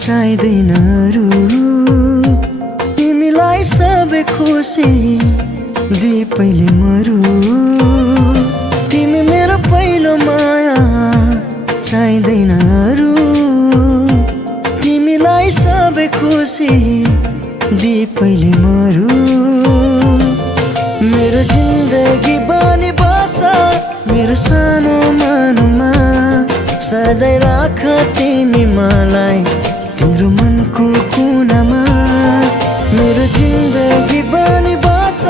चाहिँदैन अरू। तिमीलाई सबै खुसी दिए पहिले मरु। तिमी मेरो पहिलो माया चाहिँदैन अरू। तिमीलाई सबै खुसी दिए पहिले मरु। मेरो जिन्दगी बनी बस मेरो सानो मनमा। सजाइ राख तिमी मलाई तिम्रो मनको कुनामा। मेरो जिन्दगी बनी बस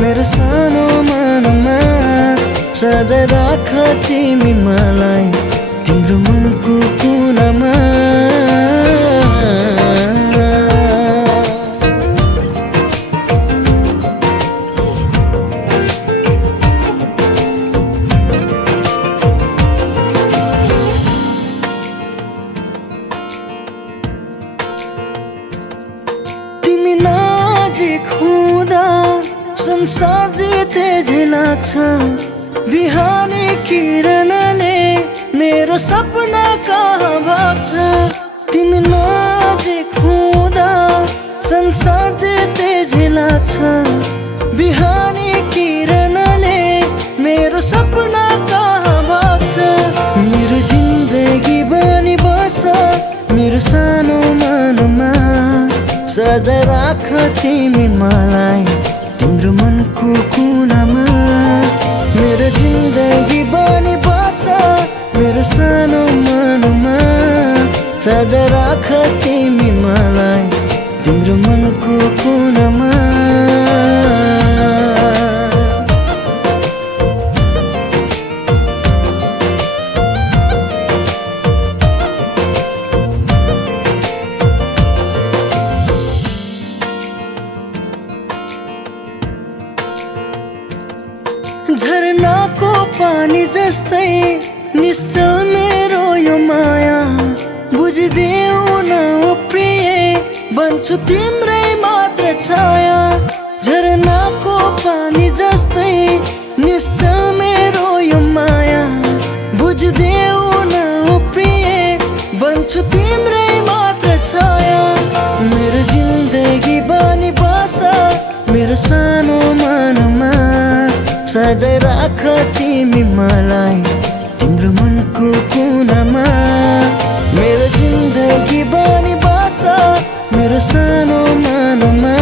मेरो सानो मनमा। सजाइ राख तिमी मलाई तिम्रो मनको कुनामा। तिमी नजिक हुँदा संसार जिते झै लाग्छ। बिहानी किरणले मेरो सपना कहाँ भाग्छ। तिमी नजिक हुँदा संसार जिते झै लाग्छ। बिहानी किरणले मेरो सपना कहाँ भाग्छ। मेरो जिन्दगी बनी बस मेरो सानो मनमा। सजाइ राख तिमी मलाई तिम्रो मनको कुनामा। मेरो जिन्दगी बनी बस मेरो सानो मनमा। सजाइ राख तिमी मलाई तिम्रो मनको कुनामा। झरनाको पानी जस्तै निश्चल मेरो यो माया। बुझिदेऊ न ओ प्रिय बन्छु तिम्रै मात्र छाया। झरनाको पानी जस्तै निश्चल मेरो यो माया। बुझिदेऊ न ओ प्रिय बन्छु तिम्रै मात्र छाया। मेरो जिन्दगी बनी बस मेरो सानो मनमा। सजाइ राख तिमी मलाई तिम्रो मनको कुनामा। मेरो जिन्दगी बनी बस मेरो सानो मनमा।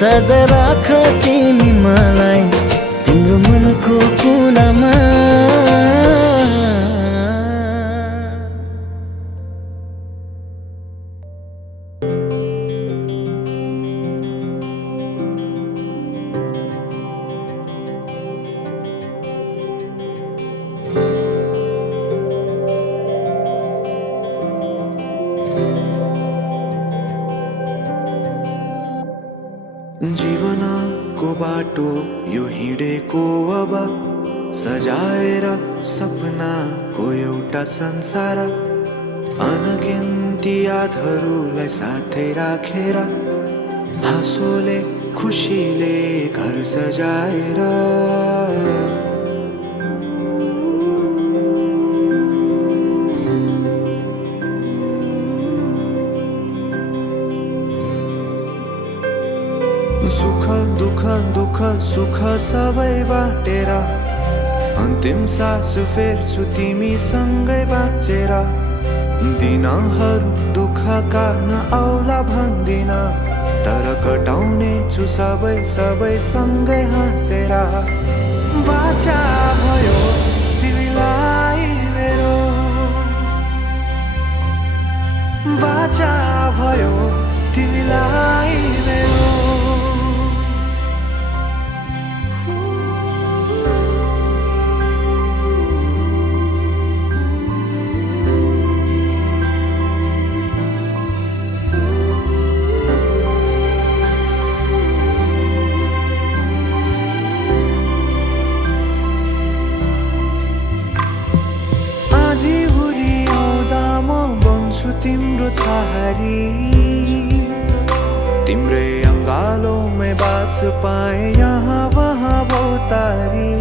सजाइ राख तिमी मलाई तिम्रो मनको कुनामा। जीवनको बाटो यो हिँडेको अब। सजाएर सपनाको एउटा संसार। अनगिन्ती यादहरूलाई साथै राखेर। हाँसोले खुसीले घर सजाएर। सुख दुःख दुःख सुख सबै बाटेर। अन्तिम सास फेर्छु तिमीसँगै बाँचेर। दिनहरू दुःखका नआउला भन्दिन तर कटाउने छु सबै सँगै हाँसेर। बाचा भयो तिमीलाई मेरो। बाचा भयो तिमीलाई मेरो। तिम्रो छहारी तिम्रै अङ्गालोमै बास पाए यहाँ वहाँ बहुतारी।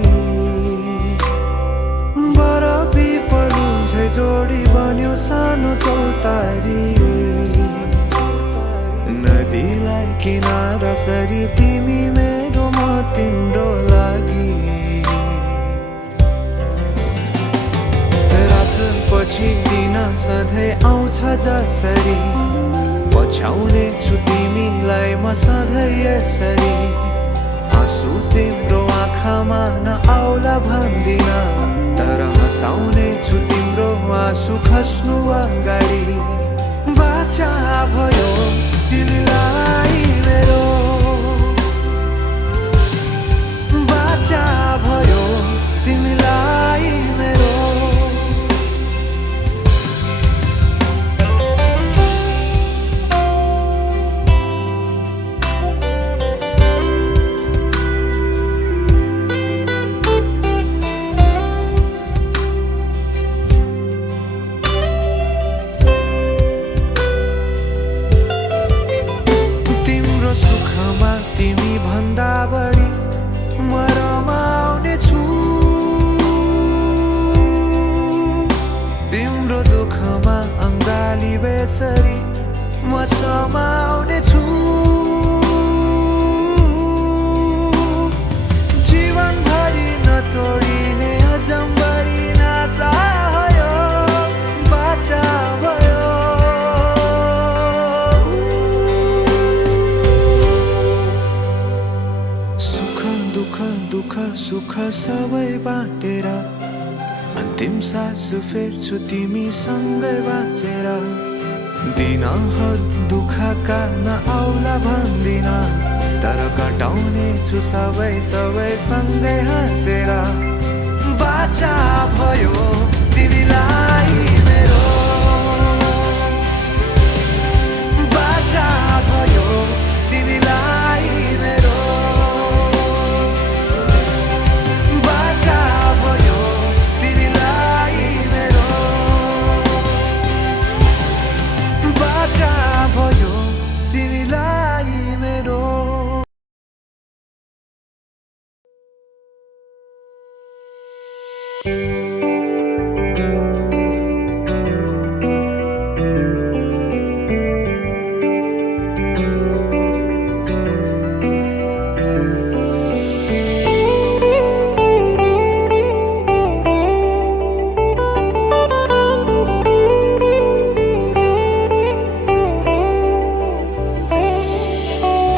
बर पिपलु झै जोडी बन्यो सानो चौतारी। किनारा सरी तिमी मेरो म तिम्रो लागि रात पछि दिन सधैँ आउँछ जसरी पछ्याउने छु तिमीलाई म सधैँ यसरी आँसु तिम्रो आँखामा नआउला भन्दिन तर हँसाउने छु तिम्रो आँसु खस्नु अगाडि बाचा भयो तिमीलाई मेरो बाचा भयो तिमीलाई मेरो तिमी भन्दा बढी म रमाउने छु तिम्रो दुःखमा अङ्गाली बेसरी म समाउने छु जीवनभरि नतोडिने अजम्बरी नाता भयो बाचा भयो दुःख सुख सबै बाँटेर अन्तिम सास फेर्छु तिमीसँगै बाँचेर दिनहरू दुःखका नआउला भन्दिन तर कटाउने छु सबै सँगै हाँसेर बाचा भयो तिमीलाई मेरो बाचा भयो तिमीलाई मेरो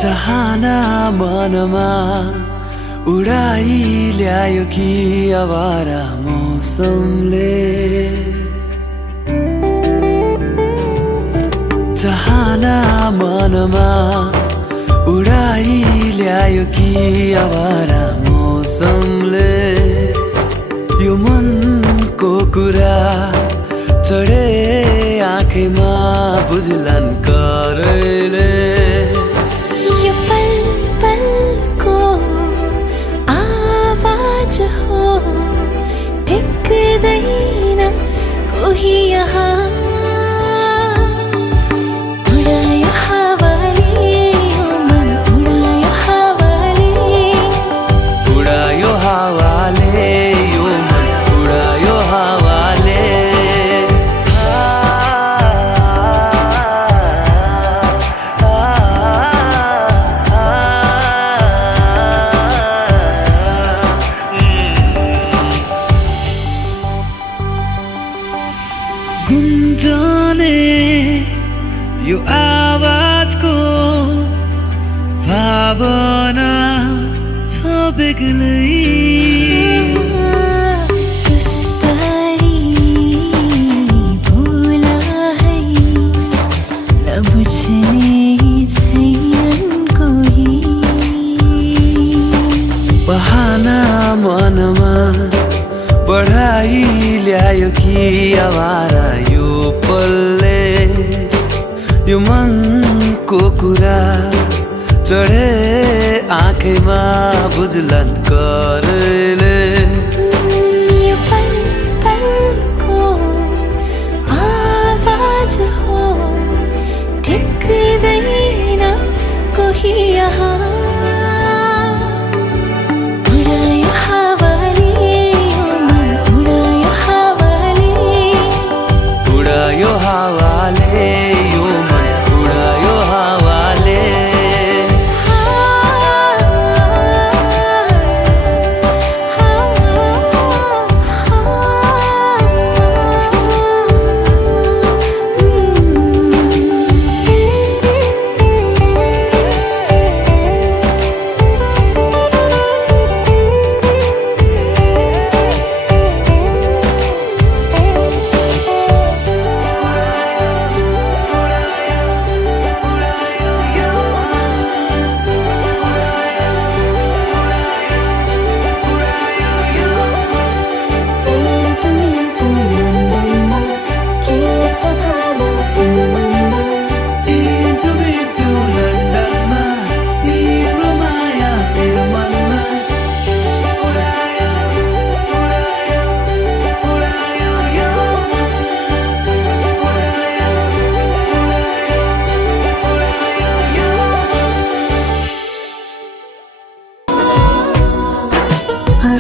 चाहना मनमा उडाई ल्यायो कि आवारा मौसमले चाहना मनमा उडाई ल्यायो कि आवारा मौसमले यो मनको कुरा चढे आँखैमा बुझ्लान् करैले टिक्दैन कोही यहाँ उडायो हावाले यो मन उडायो हावाले उडायो हावाले यो मन उडायो हावाले गुन्जने यो आवाजको भावना छ बेग्लै सुस्तरी भोला है नबुझ्ने छैनन् कोही बहाना मनमा बढाई ल्यायो कि आवारा यो पलले यो मनको कुरा चढे आँखैमा बुझ्लान् करैले यो पल पलको आवाज हो टिक्दैन कोही यहाँ उडायो हावाले यो मन उडायो हावाले उडायो हावाले यो मन उडायो हावाले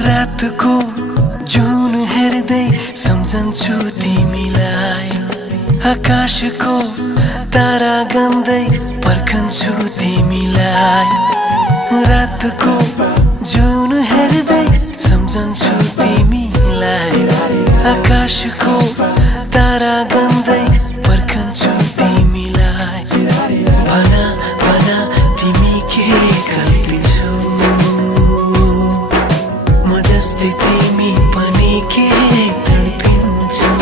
रातको जुन हेर्दै सम्झन्छु तिमीलाई आकाशको तारा गन्दै पर्खन्छु तिमीलाई रातको जुन हेर्दै सम्झन्छु तिमीलाई आकाशको तारा गन्दै पर्खन्छु तिमीलाई भना भना तिमी के कल्पिन्छौ म जस्तै तिमी पनि के कल्पिन्छौ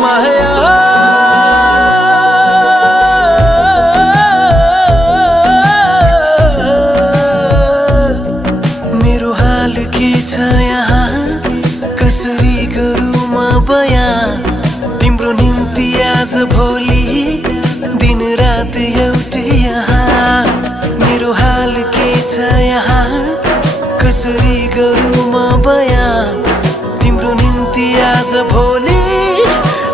माया मेरो हाल के छ यहाँ कसरी गरौँ म बयाँ तिम्रो निम्ति आज भोलि दिन रात एउटै यहाँ मेरो हाल के छ यहाँ कसरी गरौँ म बयाँ तिम्रो निम्ति आज भोलि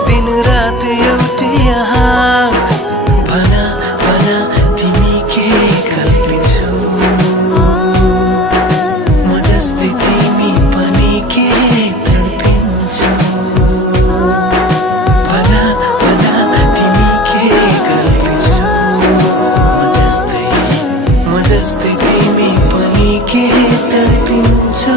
दिन रात एउटै यहाँ भना भना तिमी के कल्पिन्छौ म जस्तै तिमी पनि के कल्पिन्छौ भना भना तिमी के कल्पिन्छौ म जस्तै तिमी पनि के कल्पिन्छौ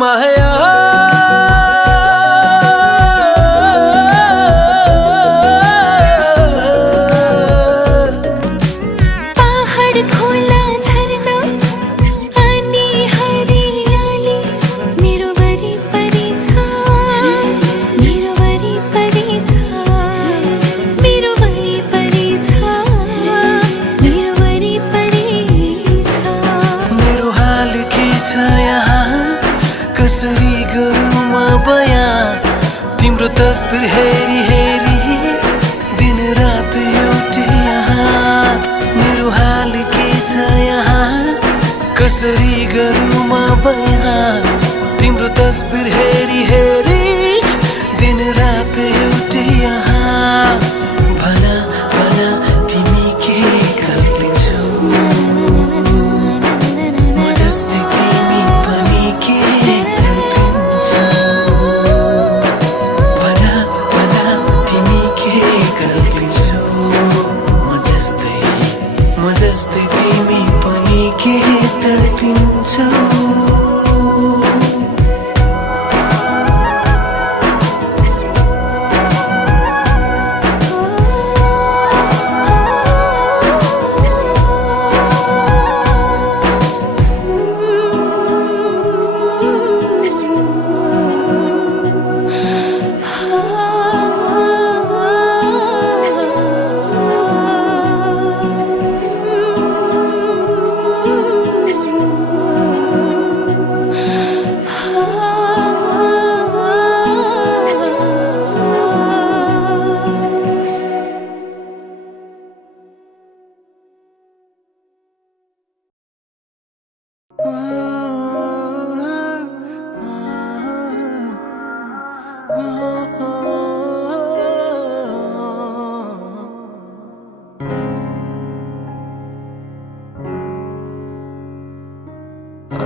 माया पहाड खोला झरना अनि हरियाली मेरो वरिपरि छ मेरो वरिपरि छ मेरो वरिपरि छ मेरो वरिपरि छ मेरो हाल के छ यहाँ कसरी गरौँ म बयाँ तिम्रो तस्बिर हेरी हेरी दिन रात एउटै यहाँ मेरो हाल के छ यहाँ कसरी गरौँ म बयाँ तिम्रो तस्बिर हेरी हेरी दिन रात एउटै यहाँ भना भना तिमी के कल्पिन्छौ म जस्तै तिमी पनि के कल्पिन्छौ भना भना तिमी के कल्पिन्छौ म जस्तै तिमी पनि के कल्पिन्छौ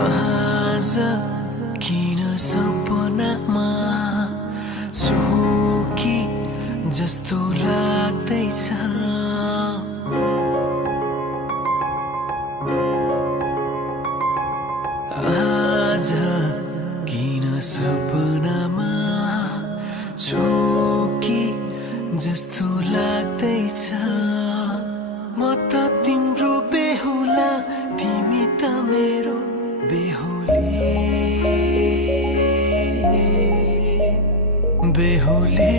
आज किन सपनामा छु कि जस्तो लाग्छ लाग्दैछ आज किन सपनामा छोकी जस्तो लाग्दैछ म त तिम्रो बेहुला तिमी त मेरो बेहुली बेहुली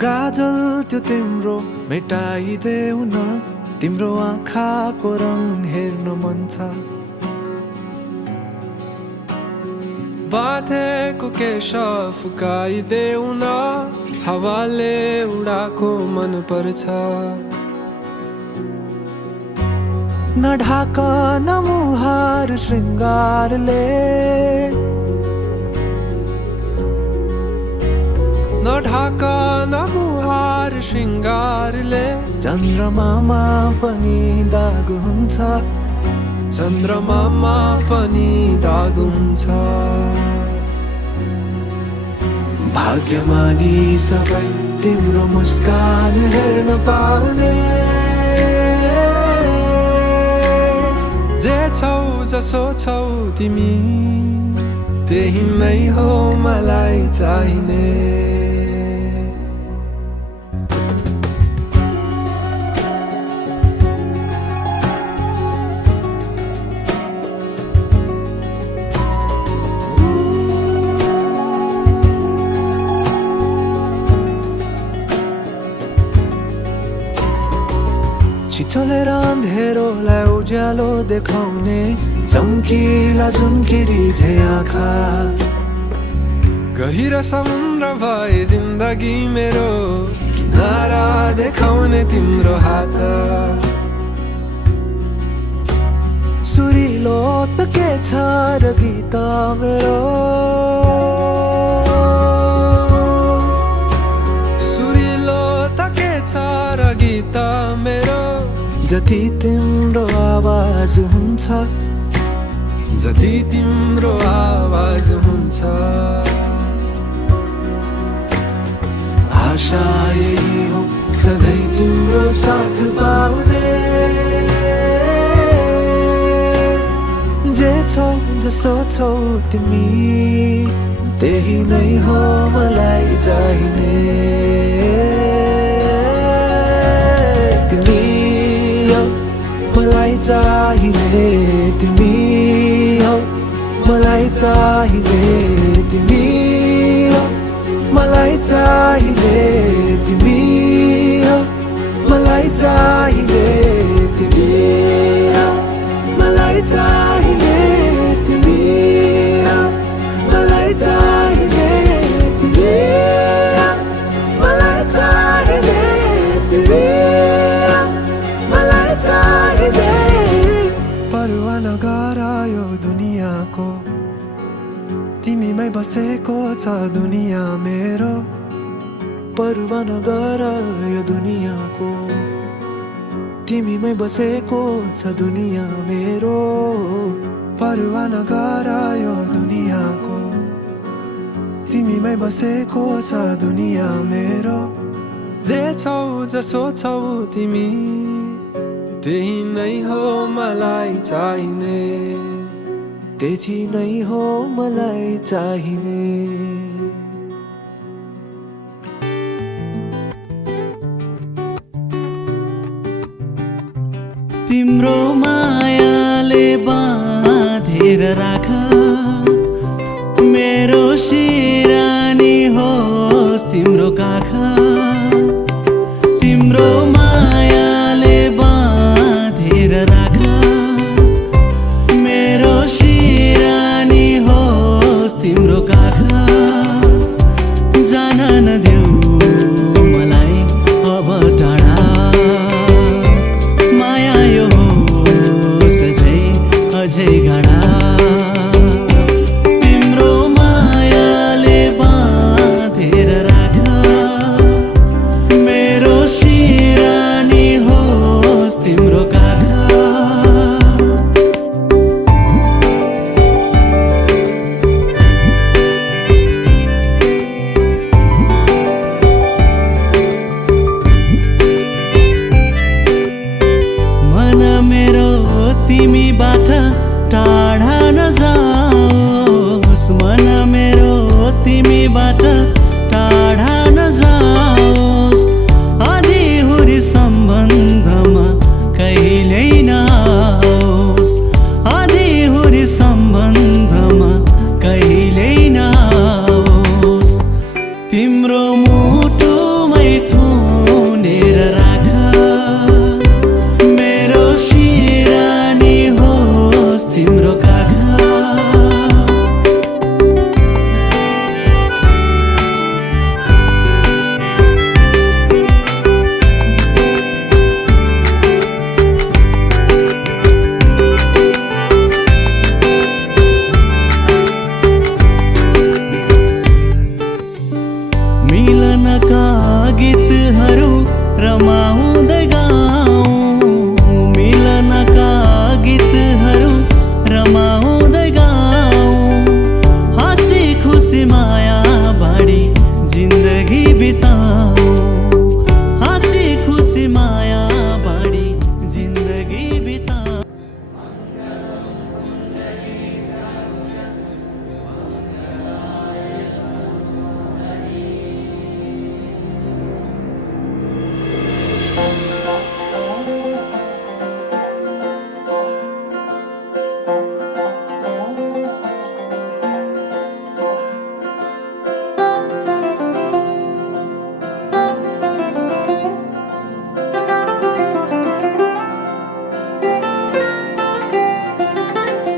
गाजल त्यो तिम्रो मेटाइदेऊ न तिम्रो आँखाको रङ हेर्न मन छ बाँधेको केश फुकाइदेऊ न हावाले उडाको मन पर्छ नढाक न मुहार श्रृङ्गारले नढाक न मुहार श्रृङ्गारले चन्द्रमामा पनि दाग हुन्छ चन्द्रमामा पनि दाग हुन्छ भाग्यमानी सबै तिम्रो मुस्कान हेर्न पाउने जे छौ जसो छौ तिमी त्यही नै हो मलाई चाहिने चलेर अँधेरोलाई उज्यालो देखाउने चम्किला झुम्किरी झे आँखा गहिरो समुद्र भए जिन्दगी मेरो किनारा देखाउने तिम्रो हात सुरिलो त के छ र गीत मेरो सुरिलो त के छ र गीत मेरो जति तिम्रो आवाज हुन्छ जति तिम्रो आवाज हुन्छ आशा यही हो सधैँ तिम्रो साथ पाउने जे छौ जसो छौ तिमी त्यही नै हो मलाई चाहिने तिमी मलाई चाहिने तिमी हो मलाई चाहिने तिमी हो मलाई चाहिने तिमी हो मलाई चाहिने तिमी हो मलाई चाहिने तिमी हो मलाई चाहिने तिमी हो मलाई चाहिने तिमी परवा नगर यो दुनियाँको तिमीमै बसेको छ दुनियाँ मेरो परवा नगर यो दुनियाँको तिमीमै बसेको छ दुनियाँ मेरो परवा नगर यो दुनियाँको तिमीमै बसेको छ दुनियाँ मेरो जे छौ जसो छौ तिमी त्यही नै हो मलाई चाहिने त्यही नै हो मलाई चाहिने तिम्रो मायाले बाँधेर राख मेरो सिरानी होस् तिम्रो काख तिम्रो मायाले बाँधेर राख मेरो सिरानी होस् तिम्रो काख जान नदेऊ मलाई अब टाढा माया यो होस् अझै गाढा तिम्रो मायाले बाँधेर राख मेरो सिरा तिमीबाट टाढा नजाओस्, मन मेरो तिमीबाट टाढा नजाओस्। आधीहुरी सम्बन्धमा कहिल्यै नआओस्, आधीहुरी सम्बन्धमा कहिल्यै नआओस्। तिम्रो मुटुमै थुनेर राख, मेरो सिरानी होस् तिम्रो काख। मिलनका गीतहरू रमाउँदै गाउँ, मिलनका गीतहरू रमाउँदै गाउँ। हाँसी खुसी माया बाँडी जिन्दगी बिताऊँ, हाँसी खुसी माया बाँडी जिन्दगी बिताऊँ।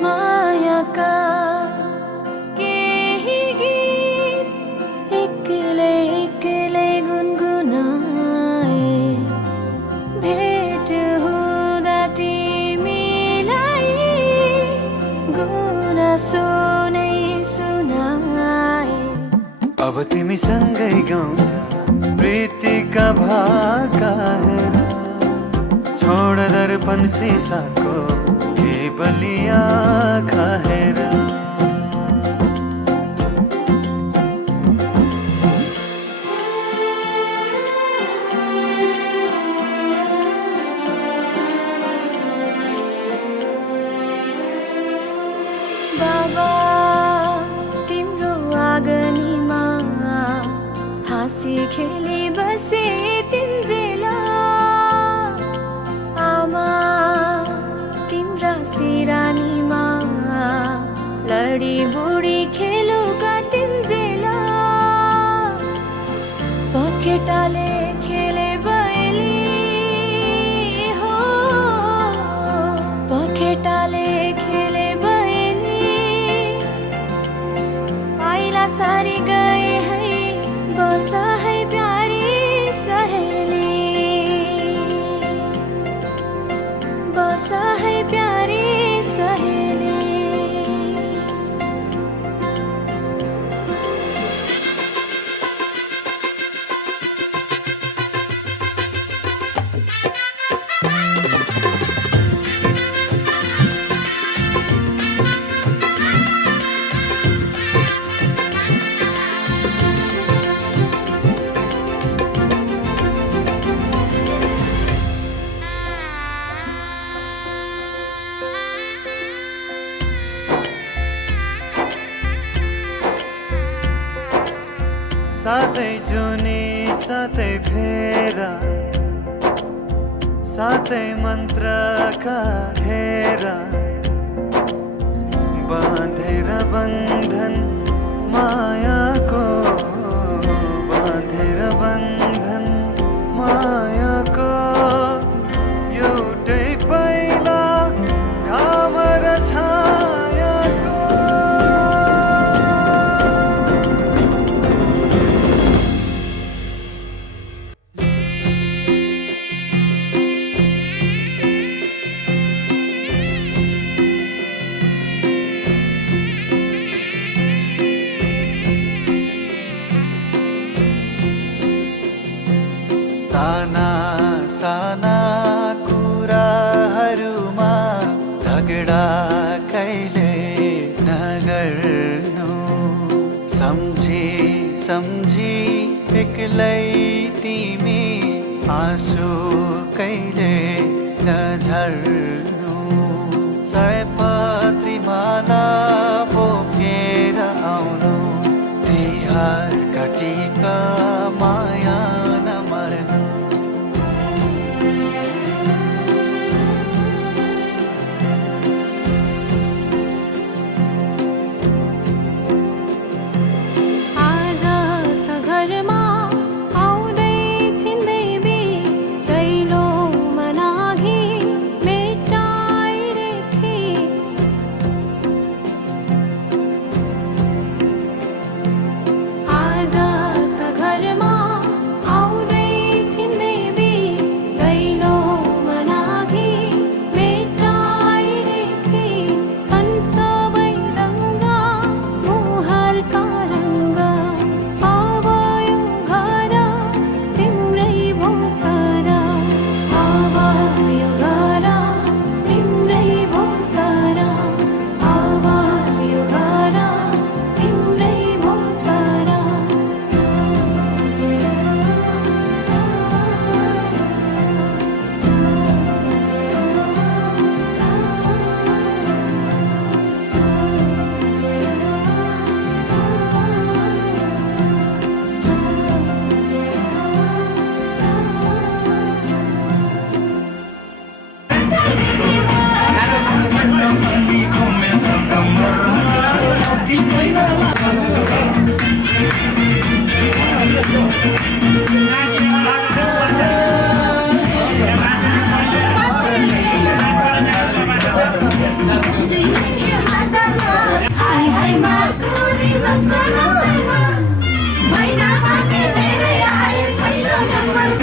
मायाका केही गीत एक्लै एक्लै गुनगुनाए, भेट हुँदा तिमीलाई गुनासो नै सुनाए। अब तिमीसँगै गाउँ प्रीतिका भाका हेर, छोड दर्पण सिसाको केवली आँखा हेर। बाबा तिम्रो आँगनीमा हाँसी खेली बसे तिन्जेला, आमा तिम्रा सिरानीमा लडी बुढी खेलुका तिन्जेला। पखेटाले खेले बयली हो, पखेटाले खेले बयली, आइला सारी गए है बसा है प्यारी सहेली, बसा है प्यारी सहेली। साथै जुनी साथै फेरा, साथै मन्त्रका घेरा, बाँधेर बन्धन मायाको, बाँधेर बन्धन मायाको। एउटै पाइला घाम र छायाको। साना साना कुराहरूमा झगडा कहिले नगर्नु, सम्झी सम्झी एक्लै तिमी आँसु कहिले नझर्नु। माला बोकेर आउनु तिहार काटिका माया नमर्नु आज त घरमा आउँदै छिन्दै बी दैलो मनाघि मेटाइरेखी आज त घरमा आउँदै छिन्दै बी दैलो मनाघि मेटाइरेखी छन् सबै दङ्गा मुहारका रङ्ग अब यो घर तिम्रै भौसर अब यो घर तिम्रै भौसर अब यो घर तिम्रै भौसर हाय हाय माकुरी बस्न महिना बाटे धेरै आए पहिलो नम्बरमा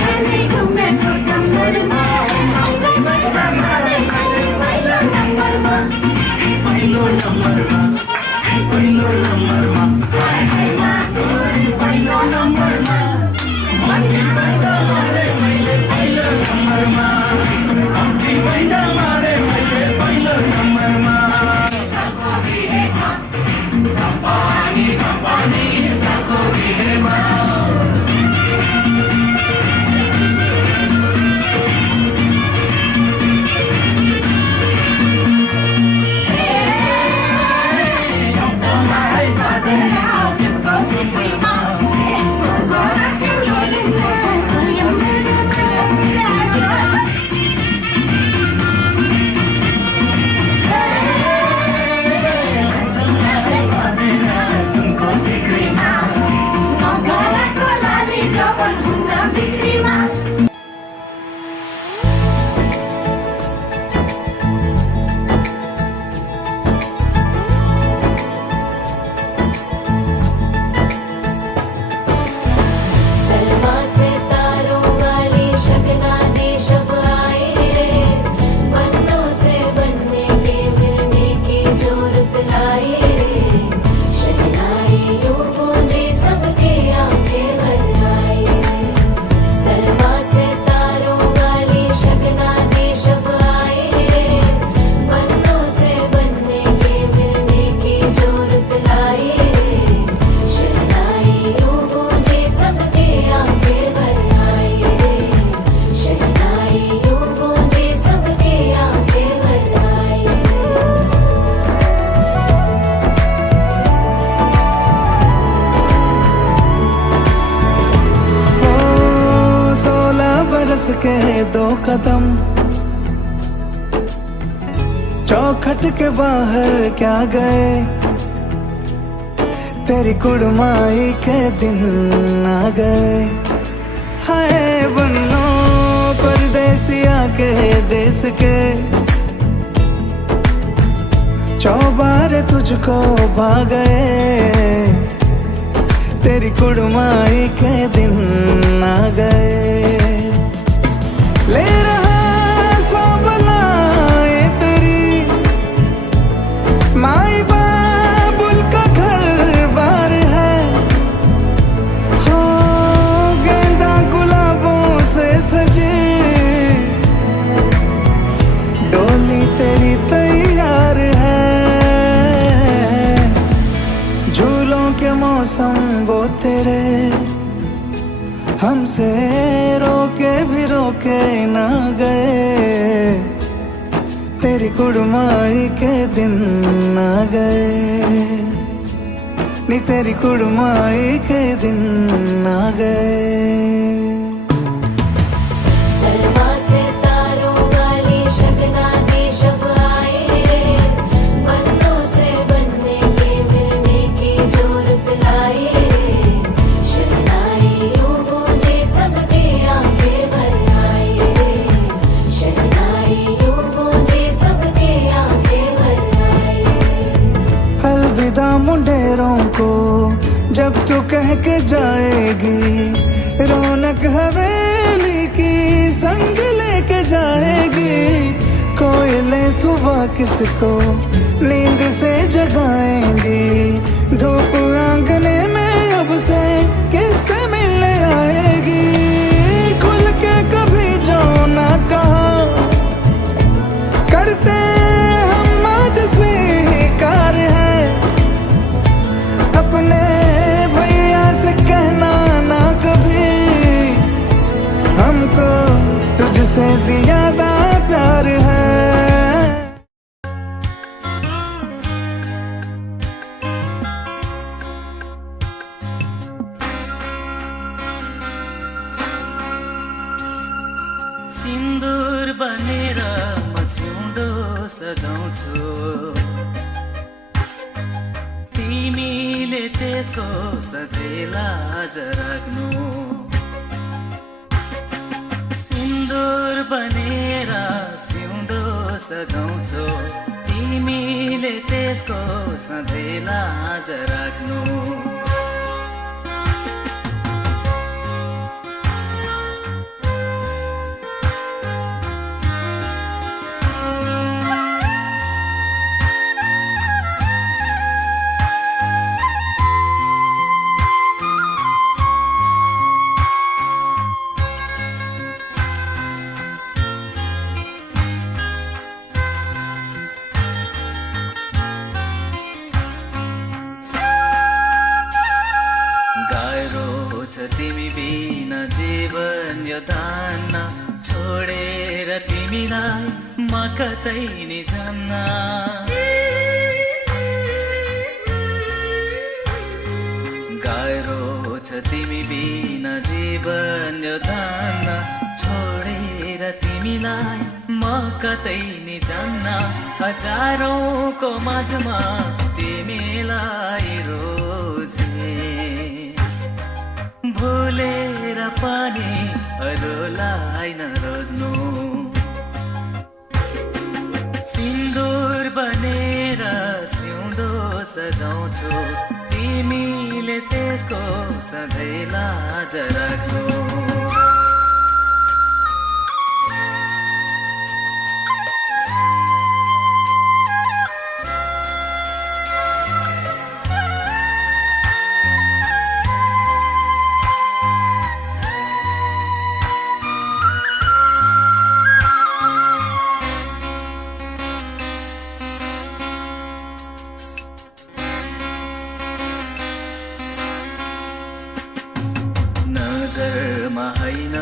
खाने घुमेको कम्मरमा महिना मारे पहिलो नम्बरमा हाय हाय माकुरी पहिलो नम्बरमा के 2 कदम चौखट के बाहर क्या गए तेरी कुड़माई के दिन आ गए हाय बन्नो परदेसिया के देश के चौबारे तुझको भा गए तेरी कुड़माई के दिन आ गए ले रहा सब लाए तेरी माई बाबुल का घर बार है हो गेंदा गुलाबों से सजे डोली तेरी तैयार है झूलों के मौसम वो तेरे हमसे रोके होके ना गए, तेरी कुड़माई के दिन आ गए, नी तेरी कुड़माई के दिन आ गए। सलमा से तारों वाली शगना दी शब आए रे, बनों से बनने के मिलने की जो रुत लाए रे, शहनाइयों गूंजे सबके आंखें भर आए रे, शहनाइयों गूंजे सबके आंखें भर आए रे। अलविदा मुंडेरों को जब तू कह के जाएगी, रौनक हवेली की संग लेके जाएगी। कोयले सुबह किसको नींद से जगाएंगी, धूप आंगने में अब से किससे मिलने आएगी। खुल के कभी जो ना कहा करते हम आज स्वीकार है, अपने भैया से कहना ना कभी, हमको तुझसे ज्यादा प्यार है। सिन्दुर बनेर म सिउँदो सजाउँछु, तिमीले त्यसको सजेला राख्नु। सिन्दुर बनेर सिउँदो सजाउँछु, तिमीले त्यसको सजेला राख्नु। तिमी बिना जीवन यो धान्न, छोडेर तिमीलाई म कतै नि जान्न। गाह्रो छ तिमी बिना जीवन यो धान्न, छोडेर तिमीलाई म कतै नि जान्न। हजारौंको माझमा तिमीलाई रोजे, भुलेर पनि अरूलाई नरोज्नु। सिन्दुर बनेर सिउँदो सजाउँछु, तिमीले त्यसको सधैँ राख्नु। नजरमा हैन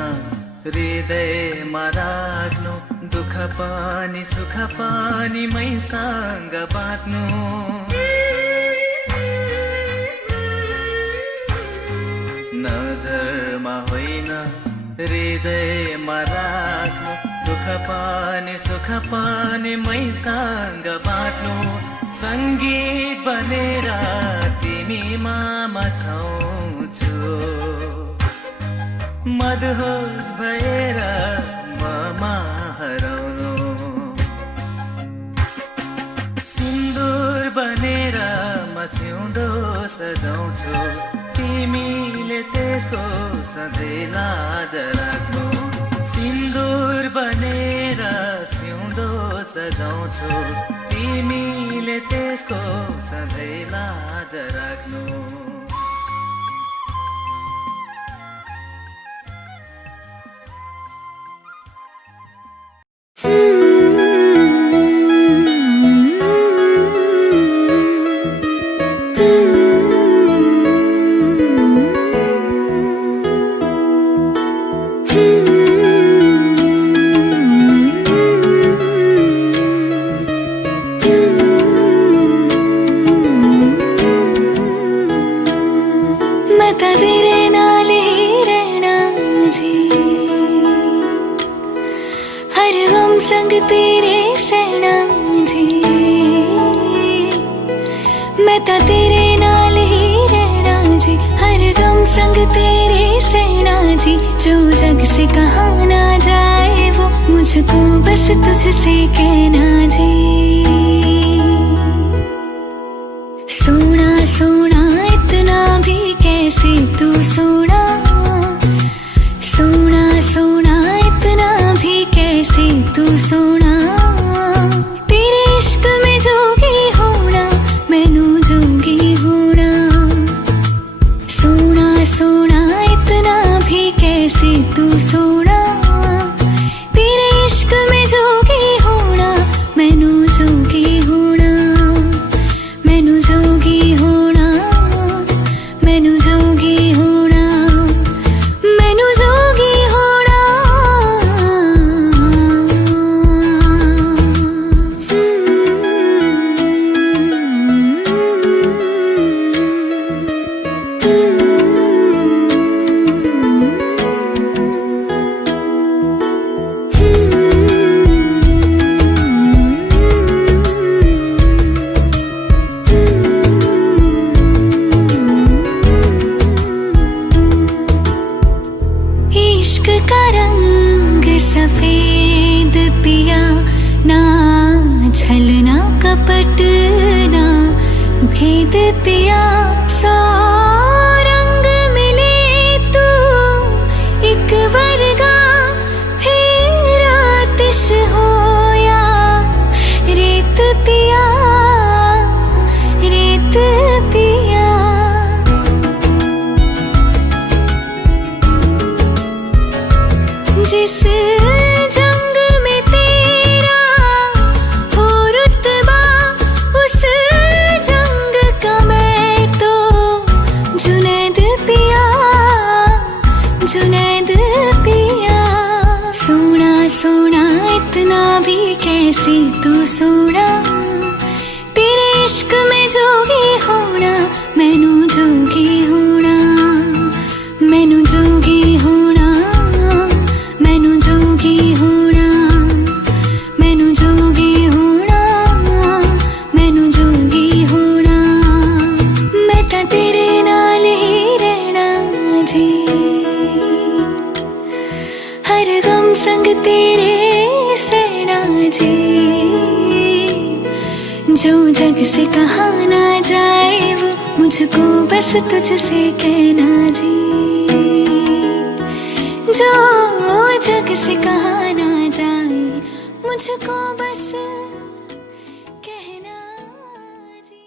हृदयमा राख्नु, दुःख पनि सुख पनि मैसँग बाँच्नु। नजरमा होइन हृदयमा राख्नु, दुःख पनि सुख पनि मैसँग बाँच्नु। सङ्गीत बनेर तिमीमा मचाउँछु, मदहोस भएर ममा हराउनु। सिन्दुर बनेर म सिउँदो सजाउँछु, तिमीले त्यसको सधैँ राख्नु। सिन्दुर बनेर सिउँदो सजाउँछु, तिमीले त्यसको सधैँ राख्नु। ਤਾਂ ਤੇਰੇ ਨਾਲ ਹੀ ਰਹਿਣਾ ਜੀ हर गम संग तेरे सहना जी मैं ता तेरे नाल ही रहना जी हर गम संग तेरे सहना जी जो जग से कहा ना जाए वो मुझको बस तुझसे कहना जी सोना सोना इतना भी कैसे तू सोना सोना सोना इतना भी कैसे तू सोना तेरे इश्क में जोगी होना मैनू जोगी होना सोना सोना इतना भी कैसे तू सोना तेरे इश्क में जोगी होना मैनू जोगी होना मैनू जोगी होना मैनू जोगी होना मैनू जोगी होना इश्क का रंग सफेद पिया ना छलना कपट ना भेद पिया सौ रंग मिले तू एक वर्गा फिर आतिश होया रेत पिया रेत पिया जिस जंग में तेरा हो रुतबा उस जंग का मैं तो जुनैद पिया जुनैद पिया सोना सोना इतना भी कैसे तू सोना तेरे इश्क में जोगी होना मैनू जोगी होना मैनू जोगी होना मैनू जोगी होना मैनू जोगी होना मैनू जोगी होना मैं ता तेरे नाल ही रहना जी हर गम संग तेरे सहना जी जो जग से कहा ना जाए वो मुझको बस तुझसे कहना जी जो जग से कहा ना जाए मुझको बस कहना जी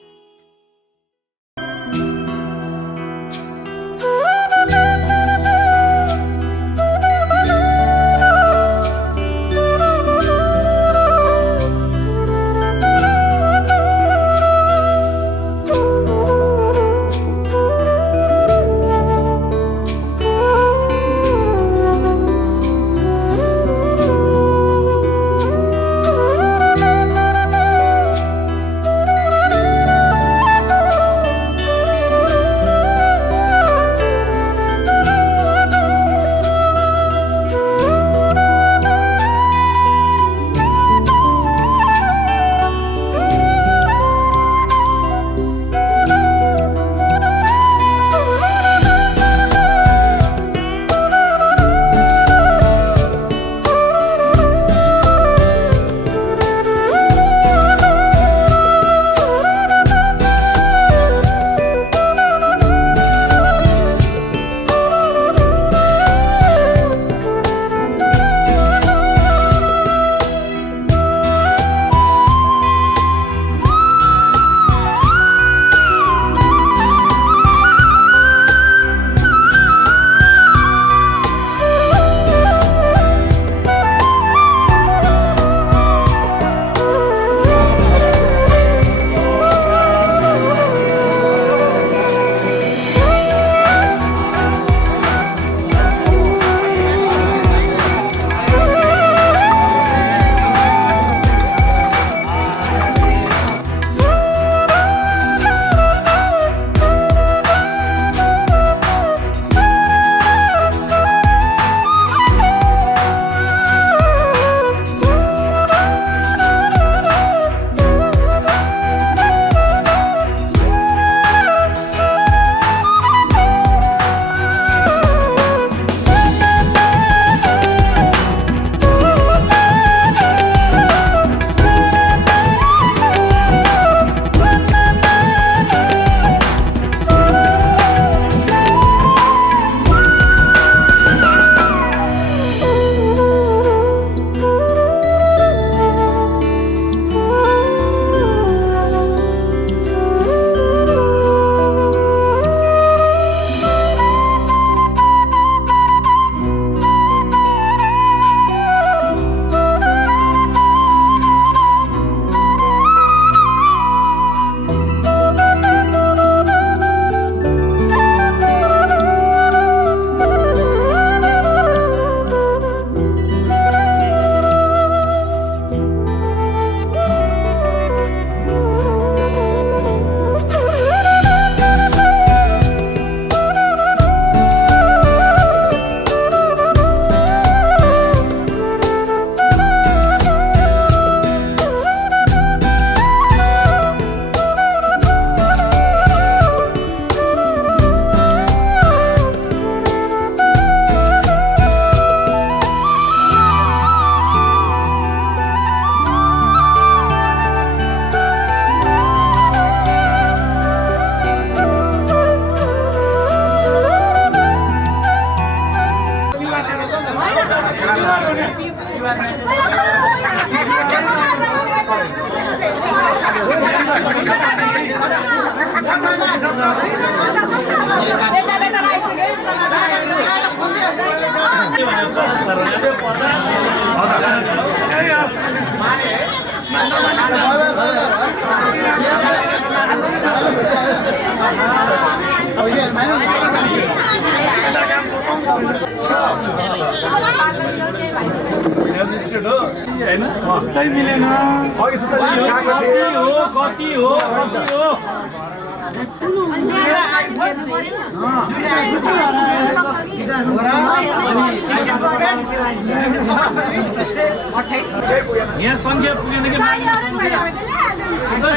यहाँ संख्या पुगेन कि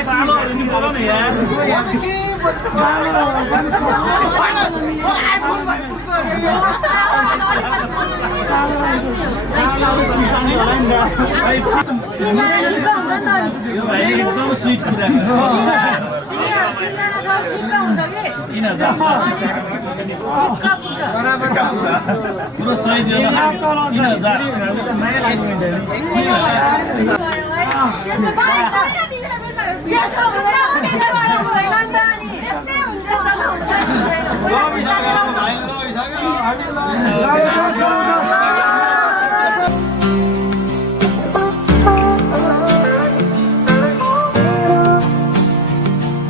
सालोहरू नि बोल न यार एकदम स्विट कुरा पुरो सही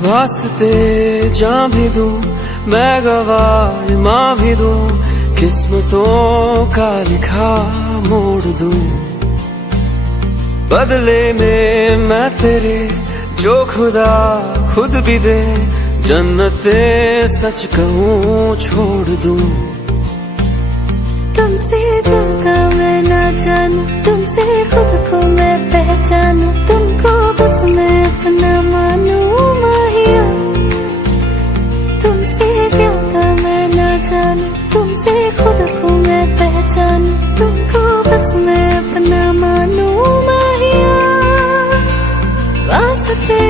वास्ते जान भी दूं मैं गवाह माँ भी दूं किस्मतों का लिखा मोड़ दूं बदले में मैं तेरे जो खुदा खुद भी दे जन्नते सच कहूँ छोड़ दूं तुमसे ज्यादा मैं ना जानूं तुमसे खुद को मैं पहचानूं तुमको बस मैं अपना मानूं माहिया तुमसे ज्यादा मैं ना जानूं तुमसे खुद को मैं पहचानूं तुमको बस मैं अपना मानूं माहिया वास्ते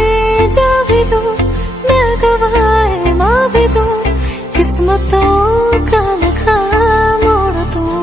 जा भी दो मैं गवाह माँ भी दो किस्मतों का लिखा मोड़ दूं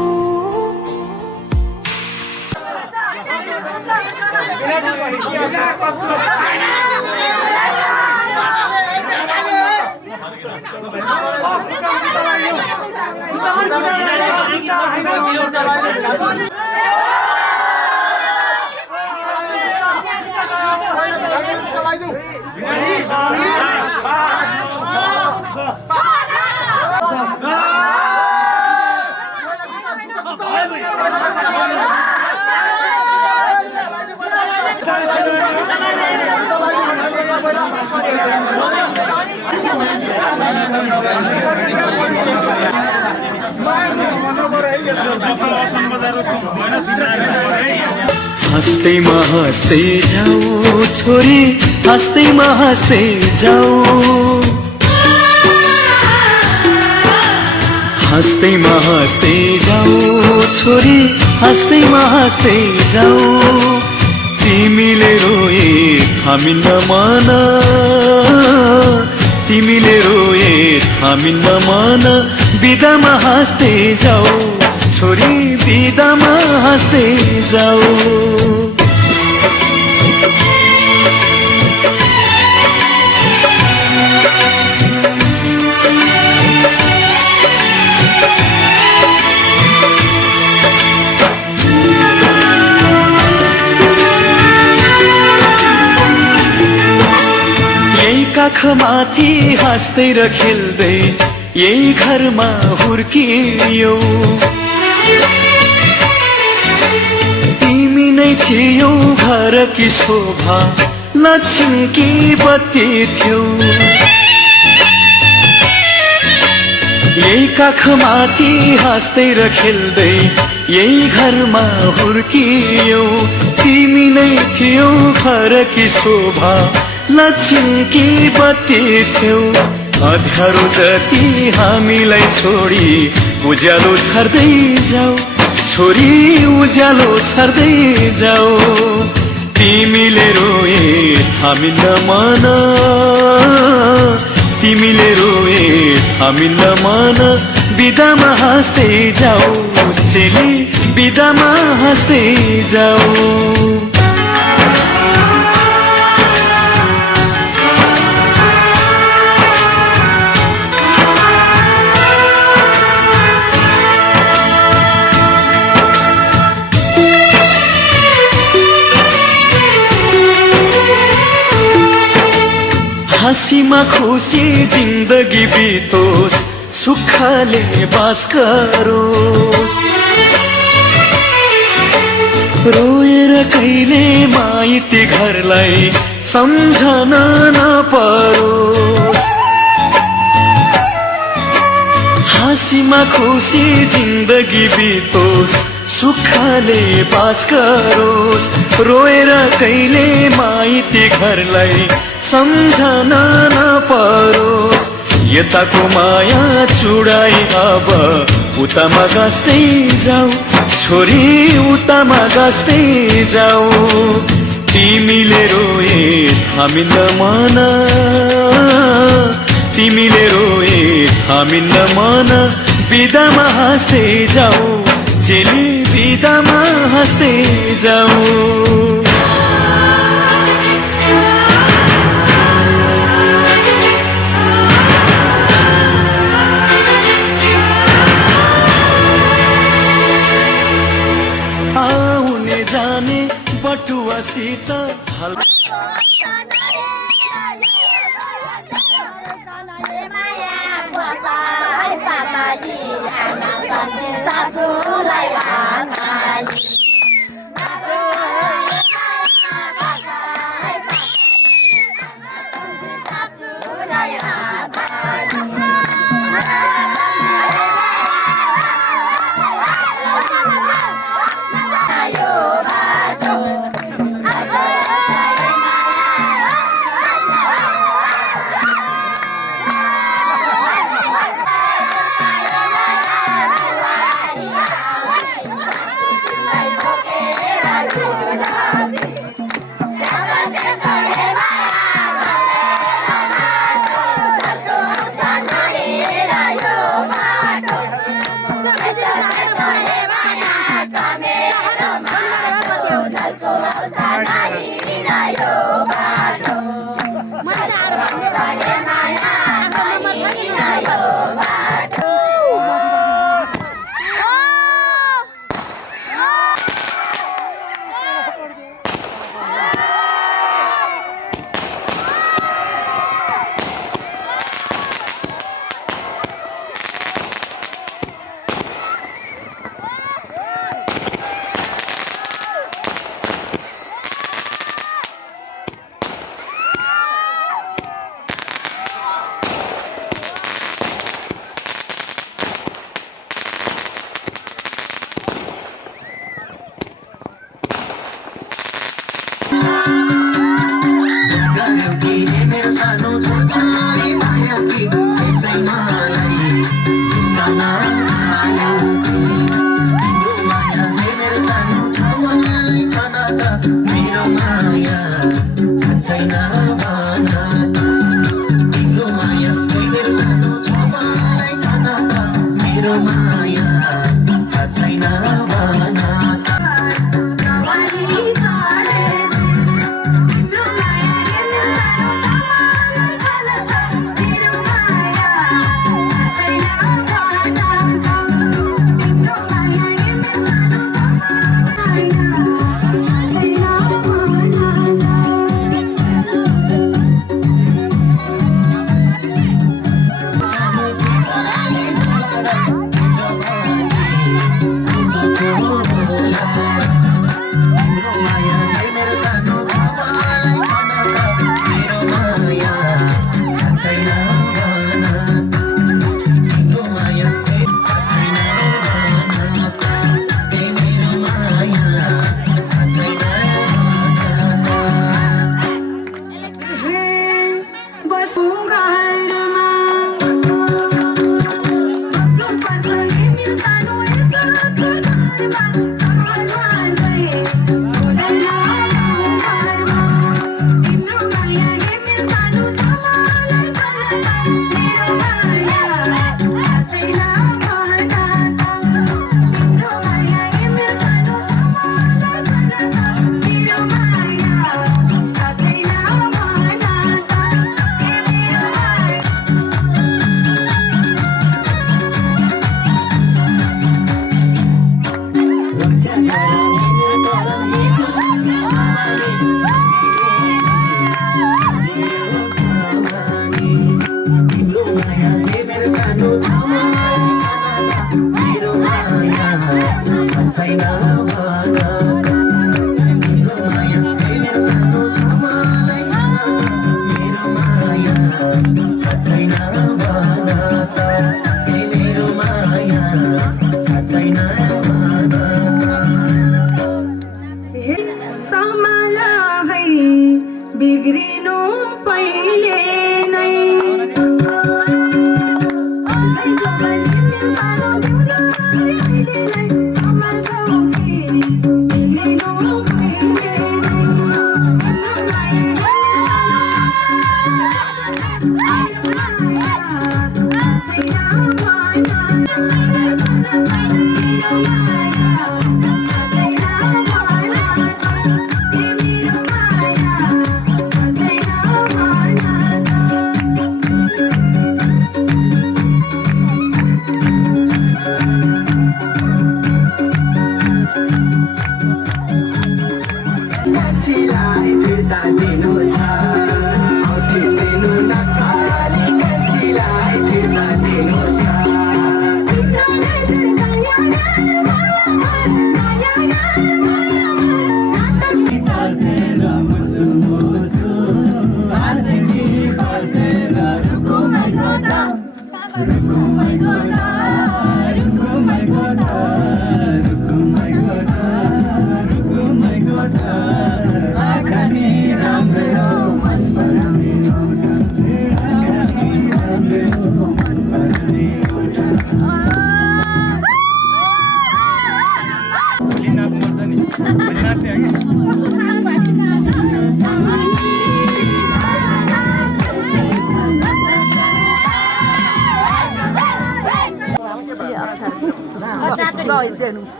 हँस्दैमा हँस्दै जाऊ छोरी हँस्दैमा हँस्दै जाऊ हँस्दैमा हँस्दै जाऊ छोरी हँस्दैमा हँस्दै जाऊ तिमीले रोए हामी नमान तिमीले रोए हामी नमान बिदामा हाँस्दै जाऊ छोरी बिदामा हाँस्दै जाऊ काखमाथि हाँस्दै र खेल्दै यही घरमा हुर्कियौ तिमी नै थियौ घरकी शोभा लक्ष्मीकी बत्ती थियौ यही काखमाथि हाँस्दै र खेल्दै यही घरमा हुर्कियौ तिमी नै थियौ घरकी शोभा लक्ष्मीकी बत्ती थियौ अँध्यारो जति हामीलाई छोडी उज्यालो छर्दै जाऊ छोरी उज्यालो छर्दै जाऊ तिमीले रोए हामी नमान तिमीले रोए हामी नमान बिदामा हाँस्दै जाऊ चेली बिदामा हाँस्दै जाऊ हाँसीमा खुसी जिन्दगी बितोस् सुखले बास गरोस् रोएर कहिले माइती घरलाई सम्झन नपरोस् हाँसीमा खुसी जिन्दगी बितोस् सुखले बास गरोस् रोएर कहिले माइती घरलाई सम्झन नपरोस् यताको माया चुडाई अब उतामा गाँस्दै जाऊ छोरी उतामा गाँस्दै जाऊ तिमीले रोए थामिन्न मन तिमीले रोए थामिन्न मन बिदामा हाँस्दै जाऊ चेली बिदामा हाँस्दै जाऊ आउने जाने बटुवासित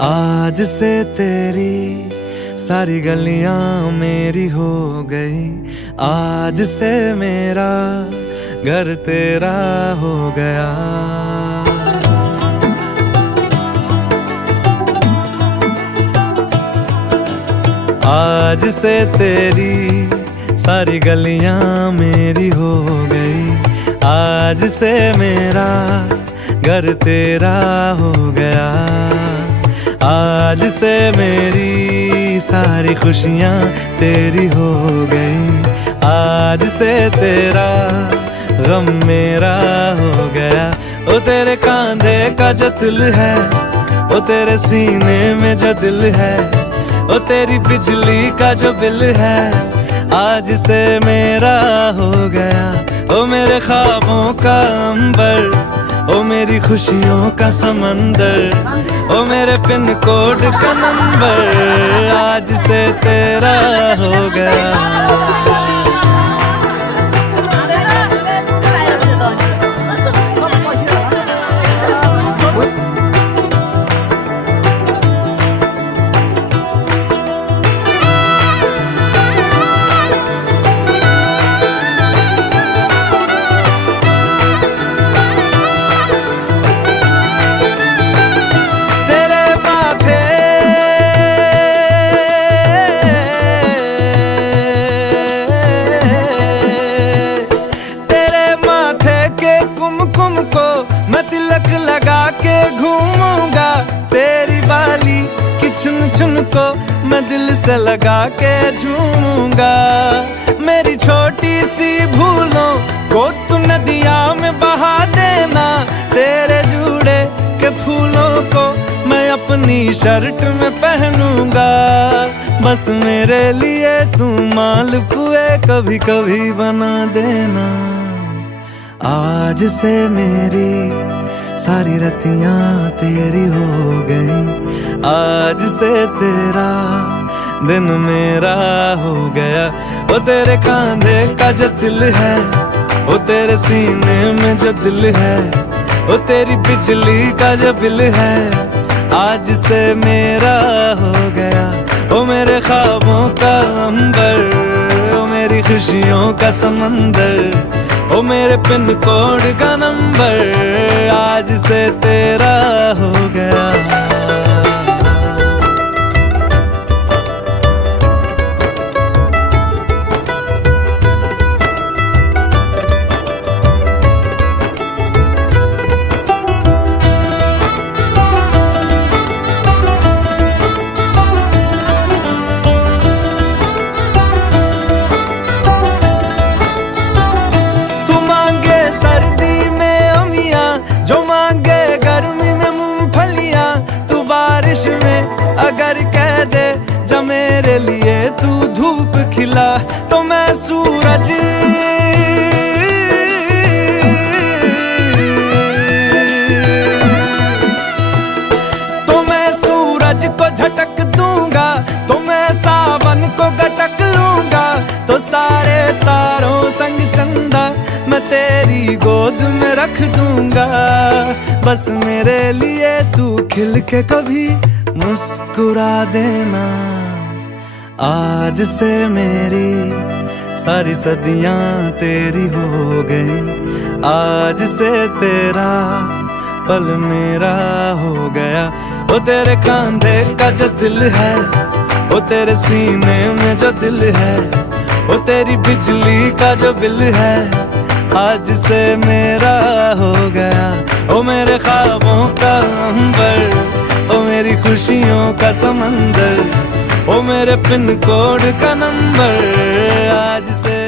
आज से तेरी सारी गलियां मेरी हो गई, आज से मेरा घर तेरा हो गया। आज से तेरी सारी गलियां मेरी हो गई, आज से मेरा घर तेरा हो गया। आज से मेरी सारी खुशियां तेरी हो गई, आज से तेरा गम मेरा हो गया। ओ तेरे कांधे का जो दिल है, ओ तेरे सीने में जो दिल है, ओ तेरी बिजली का जो बिल है, आज से मेरा हो गया। ओ मेरे ख्वाबों का अंबर, ओ मेरी खुशियों का समंदर, ओ मेरे पिन कोड का नंबर, आज से तेरा हो गया। लगा के घूमूंगा, तेरी बाली की चुन चुन को मैं दिल से लगा के झूमूंगा। मेरी छोटी सी भूलों को तू नदिया में बहा देना, तेरे जूड़े के फूलों को मैं अपनी शर्ट में पहनूंगा। बस मेरे लिए तू मालपुए कभी कभी बना देना। आज से मेरी सारी रतियां तेरी हो गई, आज से तेरा दिन मेरा हो गया। ओ तेरे कांधे का जो दिल है, ओ तेरे सीने में जो दिल है, ओ तेरी बिजली का जो बिल है, आज से मेरा हो गया। ओ मेरे ख्वाबों का अंबर, ओ मेरी खुशियों का समंदर, ओ मेरे पिन कोड का नंबर, आज से तेरा हो गया। में अगर कह दे जब मेरे लिए तू धूप खिला तो मैं सूरज को झटक दूंगा तो मैं सावन को गटक लूंगा तो सारे तारों संग चंदा मैं तेरी गोद में रख दूंगा बस मेरे लिए तू खिल के कभी मुस्कुरा देना आज से मेरी सारी सदियां तेरी हो गई आज से तेरा पल मेरा हो गया वो तेरे कांधे का जो दिल है वो तेरे सीने में जो दिल है वो तेरी बिजली का जो बिल है आज से मेरा हो गया ओ मेरे ख्वाबों का अंबर ओ मेरी खुशियों का समंदर ओ मेरे पिन कोड का नंबर आज से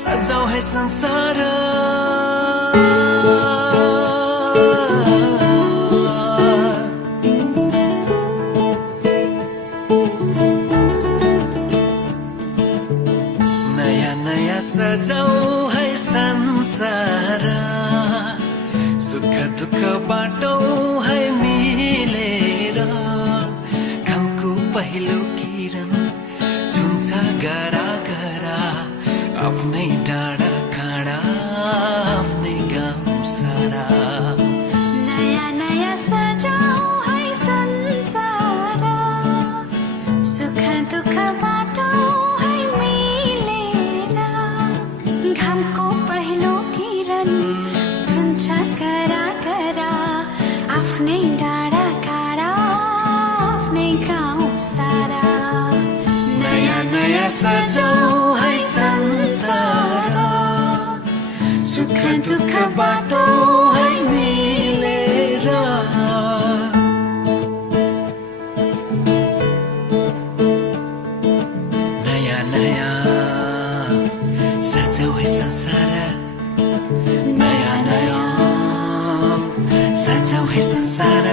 सजाओ है संसार नया नया सजाओ है संसार सुख दुख बाटो है मिलेर घामको पहिलो किरण छुन्छ गरा गरा आफ्नै डाँडा काँडा आफ्नै गाउँ सारा नया नया सजाओ है संसार सुख दुख बाटो है मिलेर घामको पहिलो किरण छुन्छ गरा गरा आफ्नै डाँडा काँडा आफ्नै गाउँ सारा नया नया सजाओ है संसार सुख दुख बाटो है मिलेर नया नया सजाओ है संसार नया नया सजाओ है संसार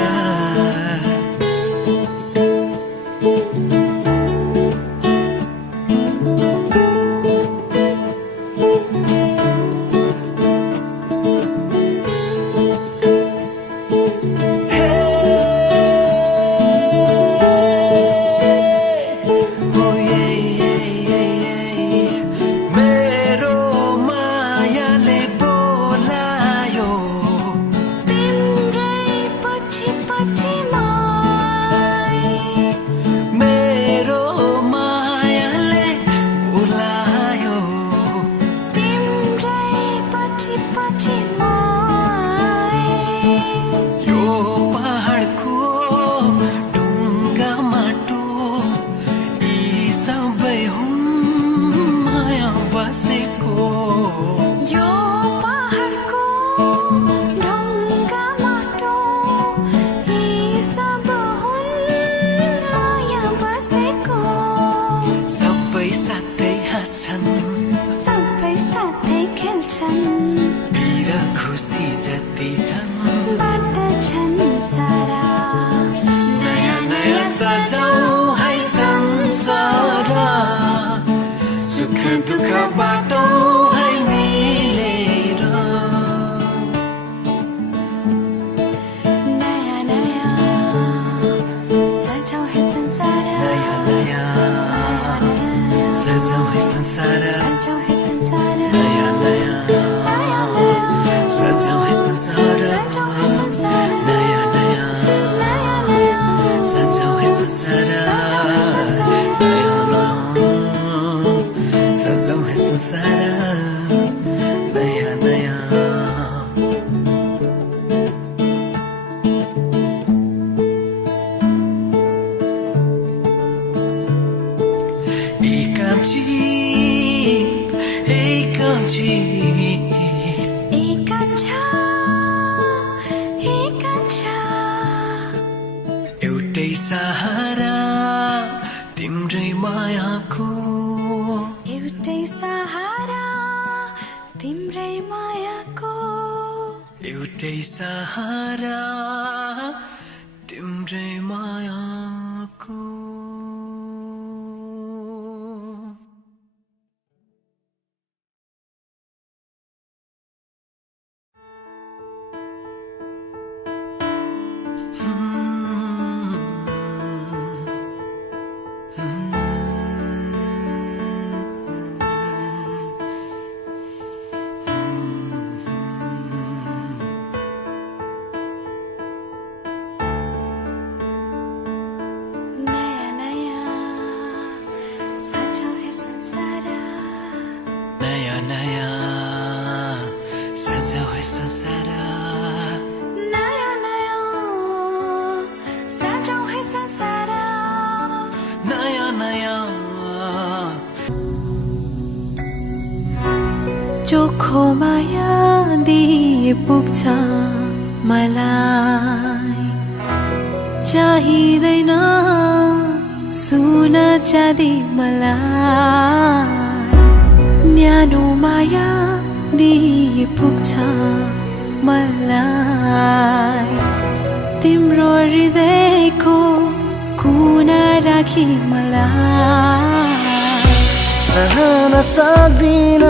सबै साथै खेल्छन् पीर खुसी जति छन् बाँड्छन् सारा नया नया सजाऊ है संसार सुख दुख बाटो है मिलेर नया नया सजाऊ है संसार नया नया सजाऊ है संसार सजाऊ है संसार नया नया सजाऊ है संसार सजाऊ है संसार नया नया नया नया सजाऊ है संसार सजाऊ है संसार कान्छी हे कान्छी एउटै सहारा तिम्रै मायाको एउटै सहारा तिम्रै मायाको एउटै सहारा तिम्रै मायाको चोखो माया दिए पुग्छ मलाई चाहिँदैन सुन चाँदी मलाई न्यानो माया दिए पुग्छ मलाई तिम्रो हृदयको कुना राखी मलाई सहन सक्दिन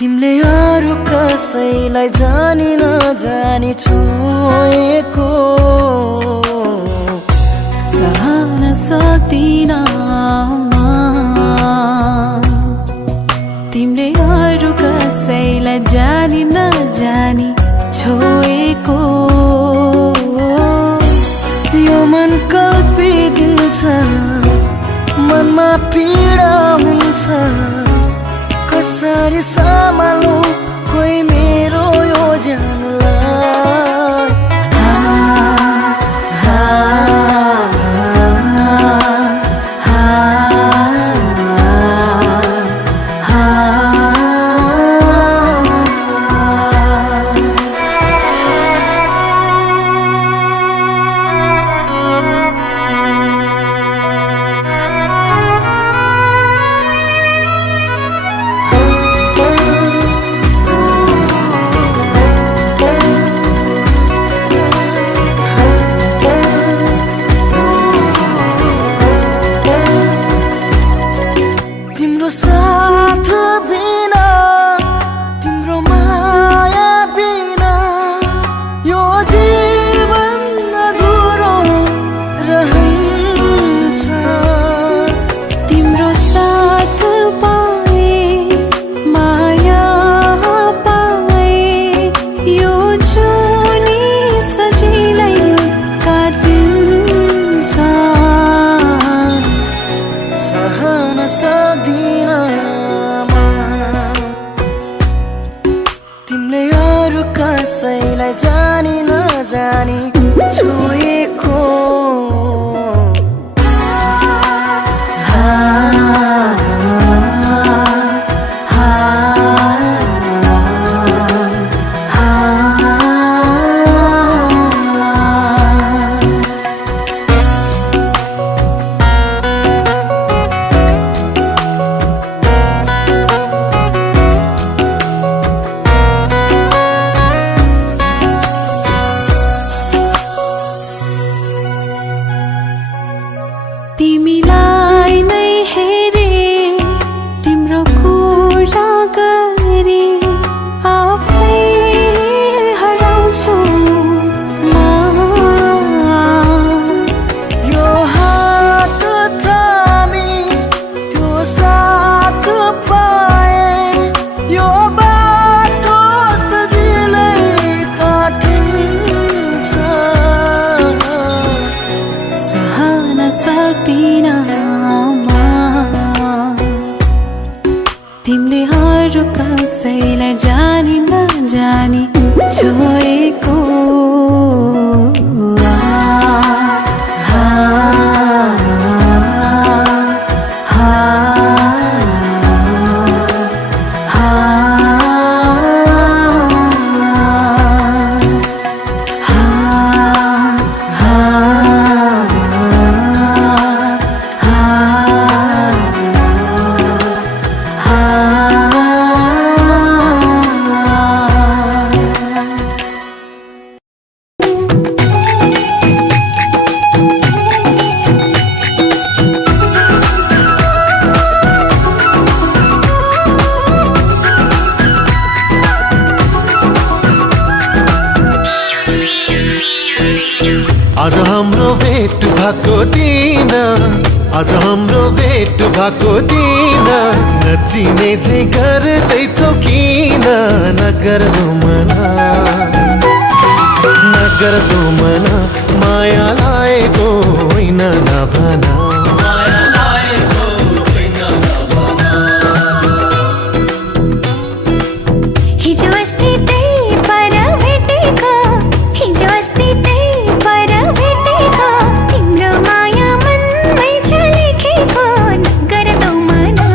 तिमीले अरू कसैलाई जानी नजानी छोएको सहन सक्दिन तिमीले अरू कसैलाई जानी नजानी छोएको यो मन कल्पिदिन्छ मनमा पीडा हुन्छ कसरी सम्हालौं कोही मेरो यो जानलाई कसैलाई जानी नजानी छोएको तिमीलाई नै हेरे तिम्रो कुरा गरी आफै हराउँछु यो हात थामी त्यो साथ पाए यो बाटो सजिलै काटिन्छ सहन सक्दिन तिमीले अरू कसैलाई जानी नजानी छोएको भएको दिन, आज हाम्रो भेट भएको दिन, नचिने चाहिँ गर्दैछौ किन? नगर्दो मना, नगर्दो मना, माया लागेको होइन नभना। हिजो अस्ति त्यही पर भेटेको, हिजो अस्ति त्यही पर भेटेको, तिम्रो माया मनमै छ लेखेको। नगर्दो मना,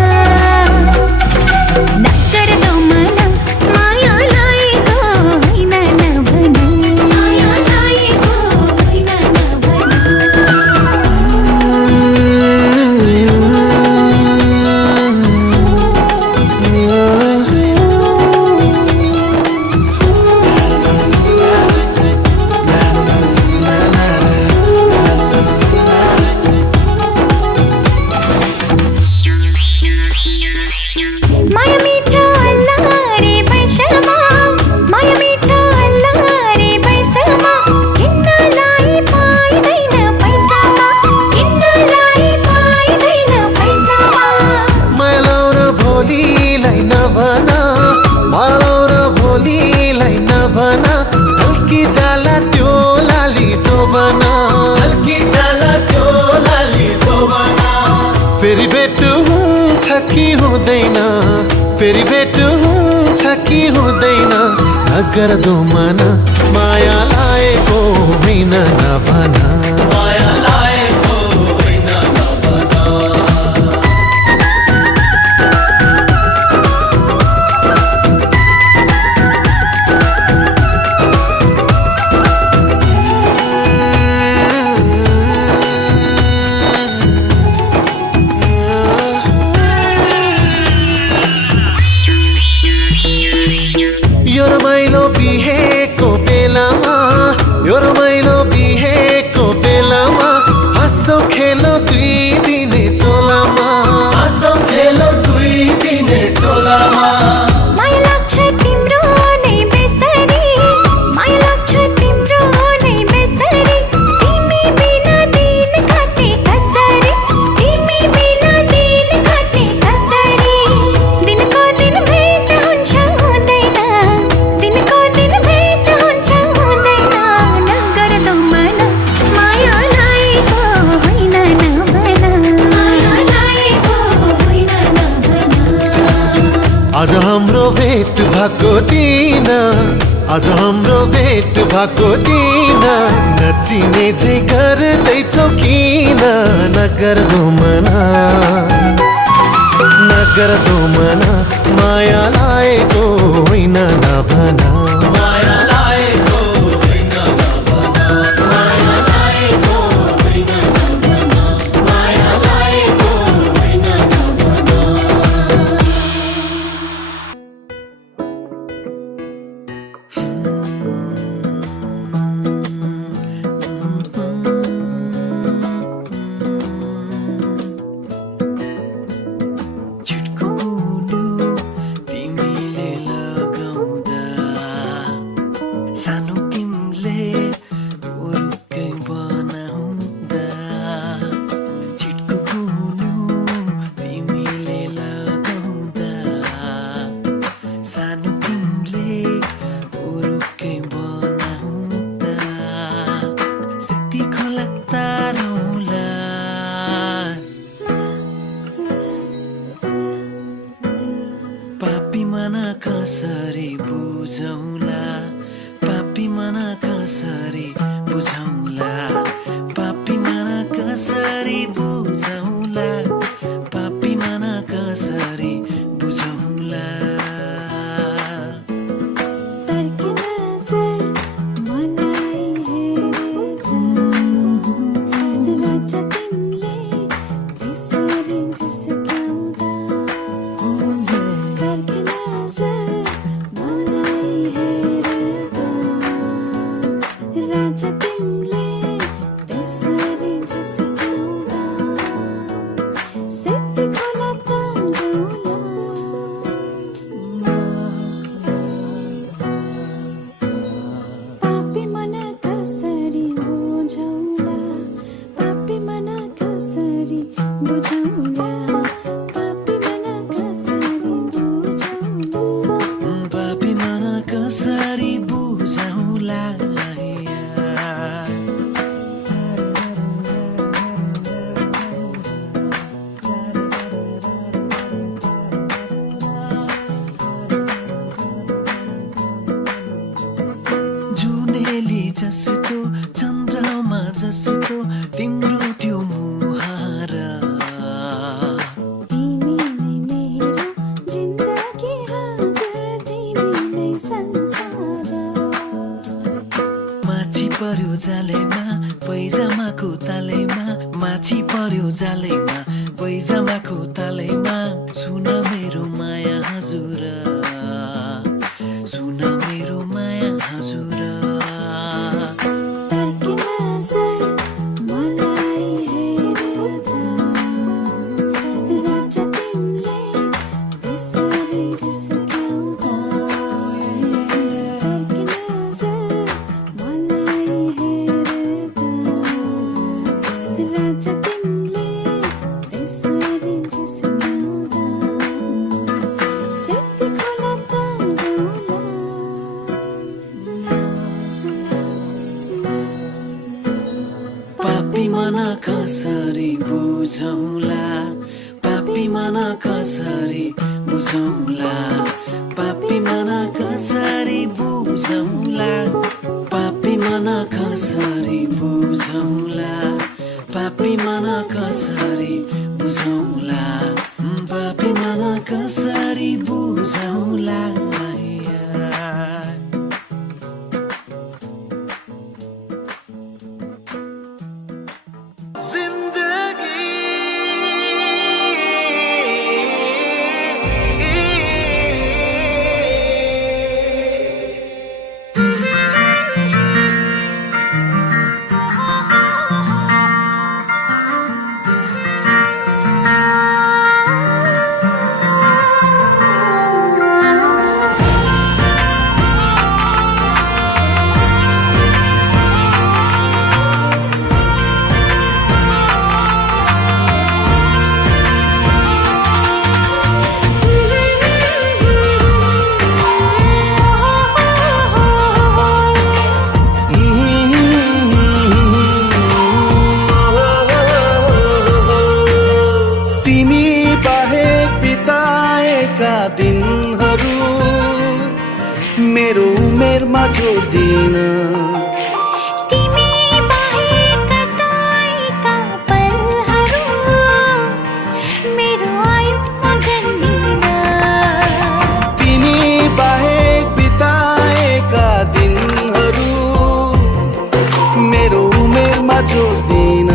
नगर्दो मना, माया लागेको होइन नभना, माया लागेको होइन नभना। माया मिठो अल्लाह रे बैसमा, माया मिठो अल्लाह रे बैसमा, किन्नलाई पाइँदैन पैसामा, किन्नलाई पाइँदैन पैसामा। माया लाउन भोलिलाई नभना, माया लाउन भोलिलाई नभना, हल्की जाला त्यो लाली जोबना, हल्की जाला त्यो लाली जोबना। फेरि भेट हुन्छ कि हुँदैन, फेरि भेट हुन्छ कि हुँदैन, नगर्दो मना, माया लागेको होइन नभना, माया लागेको होइन नभना। यो रमाइलो बिहेको बेलामा, यो रमाइलो बिहेको बेलामा, हाँसो खेलो दुई दिने चोलामा, हाँसो खेलो दुई दिने चोलामा। माया लाग्छ तिम्रो नै बेसरी, माया लाग्छ तिम्रो नै बेसरी, तिमी बिना दिन काट्ने कसरी, तिमी बिना दिन काट्ने कसरी। दिनको दिन भेट हुन्छ हुँदैन, दिनको दिन भेट हुन्छ हुँदैन, नगर्दो मना, माया लागेको होइन नभना, माया लागेको होइन नभना। आज हाम्रो भेट भएको दिन, आज हाम्रो भेट भएको दिन, नचिने चाहिँ गर्दैछौ किन? नगर्दो मना, नगर्दो मना, माया लागेको होइन नभना, माया लागेको होइन नभना, माया लागेको होइन नभना, माया लागेको होइन नभना। झुटको गुनु तिमीले लगाउँदा मन कसरी बुझाउला पापी मन कसरी बुझाउला पापी मन कसरी बुझाउला जुनेली जस्तो चन्द्रमा जस्तो तिम्रो त्यो मुहार तिमी नै मेरो जिन्दगी हजुर तिमी नै संसार माछी पर्यो जालैमा पैजामाको तालैमा माछी पर्यो जालैमा पैजामाको तालैमा सुन मेरो माया हजुर सुन मेरो माया हजुर तर्क नजर मलाई हेर्दा राजा तिमीले त्यसरी जिस्क्याउँदा तर्क नजर मलाई हेर्दा राजा तिमीले त्यसरी जिस्क्याउँदा सेती खोला तङ्गौला पापी मन कसरी बुझौला पापी मन कसरी बुझौला पापी मन कसरी बुझौला पापी मन कसरी बुझौला पापी मन कसरी बुझौला पापी मन कसरी बुझौला मेरो उमेरमा जोड्दिन तिमी बाहेक कतैका पलहरू मेरो आयुमा गन्दिन तिमी बाहेक बिताएका दिनहरू मेरो उमेरमा जोड्दिन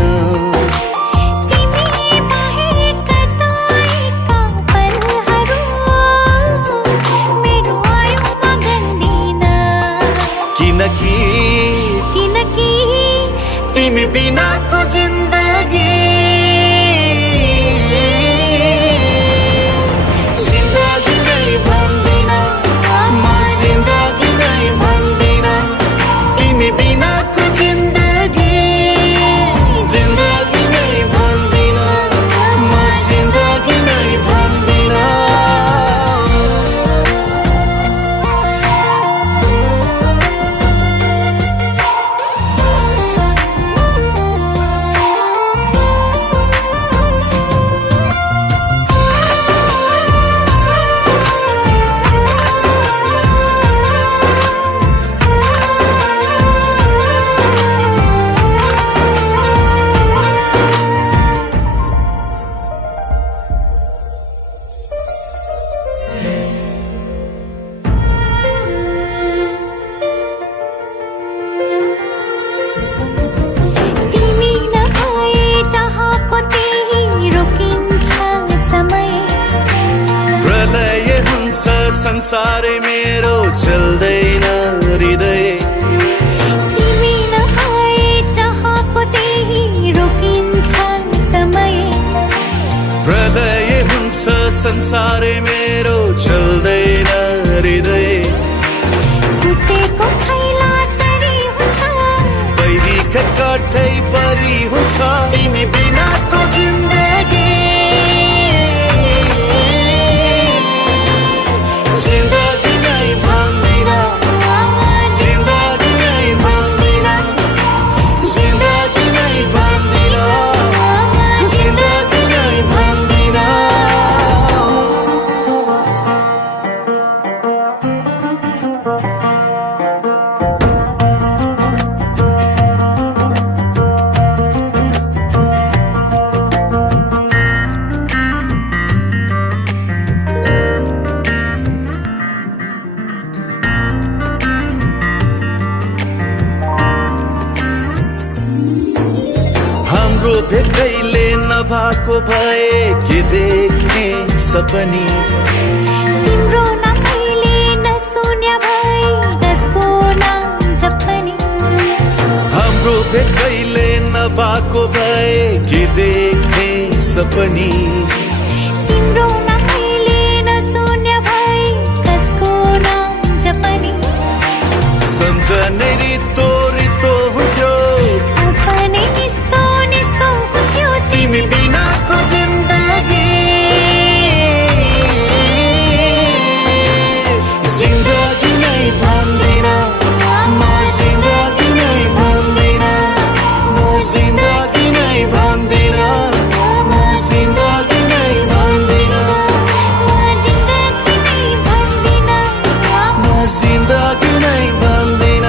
किनकि तिमी बिनाको जिन्दगी जिन्दगी नै भन्दिन म जिन्दगी नै भन्दिन तिमी बिनाको जिन्दगी जिन्दगी नै भन्दिन म जिन्दगी नै भन्दिन संसारै मेरो चल्दैन हृदय तिमी नभए चाहको त्यही रोकिन्छ समय प्रलय हुन्छ संसारै मेरो चल्दैन हृदय फुटेको खैला सरी हुन्छ बैरीका काठै परी हुन्छ छ तिमी बिनाको जिन्दगी जिन्दगी नै भन्दिन जिन्दगी नै भन्दिन जिन्दगी नै भन्दिन जिन्दगी नै भन्दिन हाम्रो भेटैले नभएको भए के देख्ने सपनी तिम्रो नामैले नसुन्या भई त्यसको नाम जपनी हाम्रो भेटैले नभएको भए के देख्ने सपनी तिम्रो नामैले नसुन्या भई त्यसको नाम जपनी सम्झनै रितो रितो हुन्थ्यो अपनै निस्तो निस्तो हुन्थ्यो तिमी बिनाको जिन्दगी जिन्दगी नै भन्दिन म जिन्दगी नै भन्दिन म जिन्दगी नै भन्दिन म जिन्दगी नै भन्दिन म जिन्दगी नै भन्दिन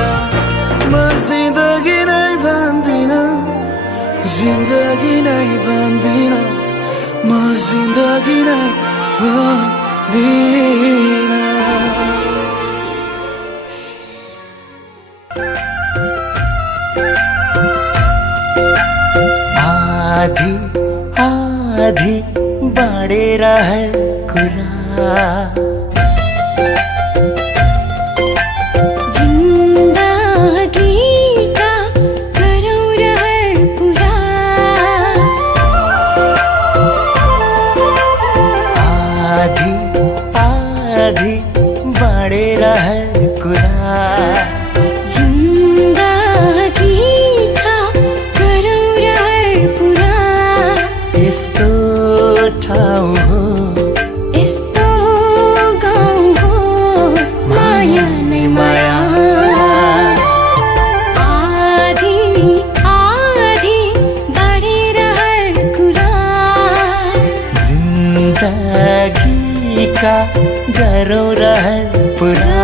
म जिन्दगी नै भन्दिन जिन्दगी नै भन्दिन म जिन्दगी नै भन्दिन आधी आधी बाँडेर हर कुरा जिन्दगीका गरौँ रहर पुरा आधी आधी बाँडेर हर कुरा जिन्दगीका गरौँ रहर पुरा यस्तो ठाउँ होस् यस्तो गाउँ होस् माया नै माया आधी आधी बढेर हर कुरा जिन्दगीका गरौँ रहर पुरा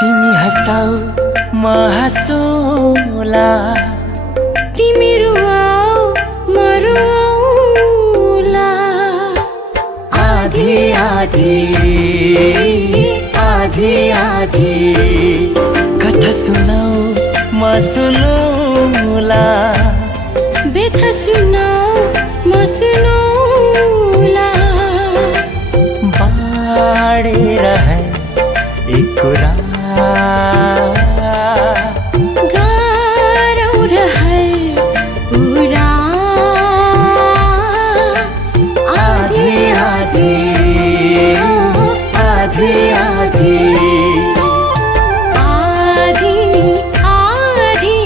तिमी हँसाऊ म हँसौला तिमी रुवाऊ म रुवाऊला आधी आधी आधी आधी कथा सुनाऊ म सुनौला व्यथा सुनाऊ म सुनाऊला बाँडेर है एक कुरा गरौँ रहर पुरा आधी आधी आधी आधी आधी आधी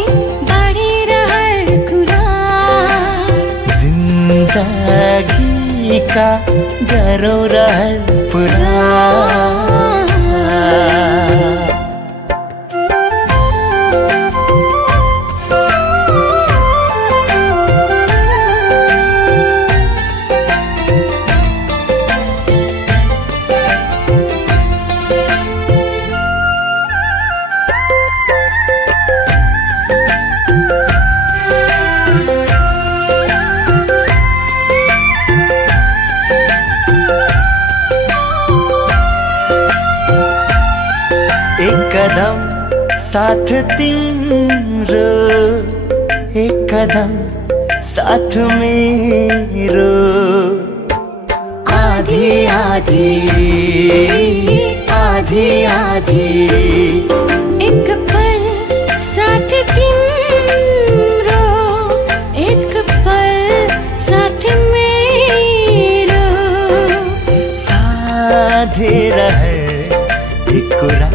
बढेर हर कुरा जिन्दगीका गरौँ रहर पुरा कदम साथ तिम्रो एक कदम साथ मेरो आधी आधी आधी आधी एक पल साथ तिम्रो एक पल साथ मेरो साधेर एक कुरा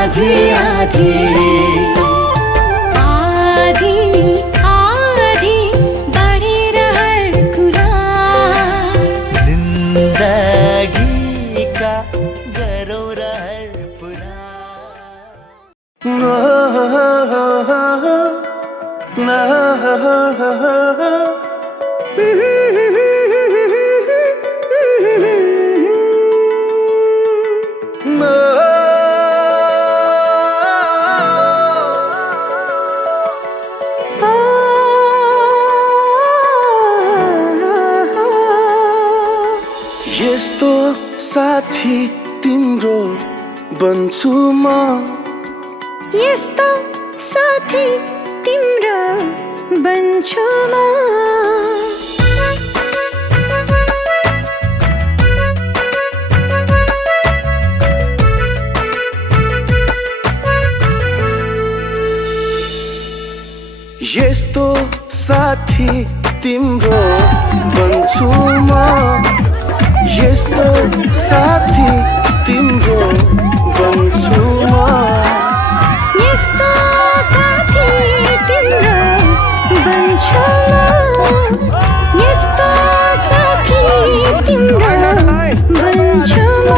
आधी आधी आधी बढेर हर कुरा जिन्दगीका गरौँ र हर पुरा यस्तो साथी तिम्रो बन्छु म यस्तो साथी तिम्रो बन्छु म यस्तो साथी तिम्रो बन्छु म यस्तो साथी तिम्रो बन्छु म यस्तो साथी तिम्रो बन्छु म यस्तो साथी तिम्रो बन्छु म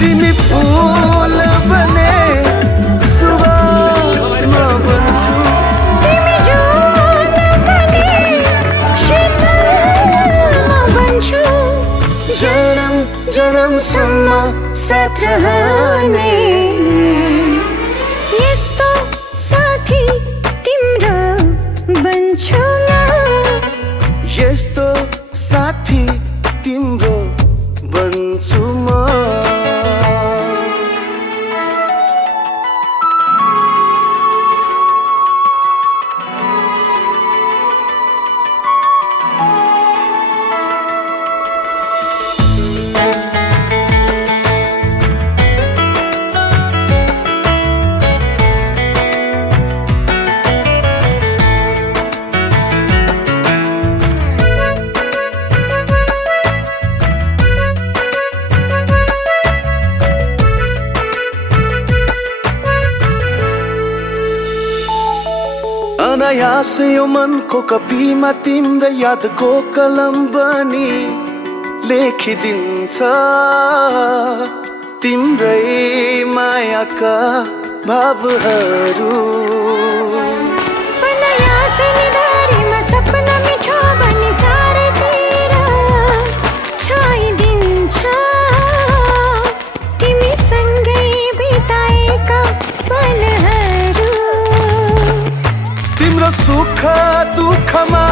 तिमी फुल बने सुवास म बन्छु तिमी जुन बने शीतल म बन्छु जन्म जन्मसम्म साथ रहने यस्तो साथी तिम्रो बन्छु म यस्तो साथी तिम्रो बन्छु म अनायास यो मनको कपीमा तिम्रो यादको कलम बनी लेखिदिन्छ तिम्रै मायाका भावहरू अनायास निधारमा सपना मिठो बनी चारैतिर छाइदिन्छ तिमी सँगै बिताएका पलहरू तिम्रो सुख दुःखमा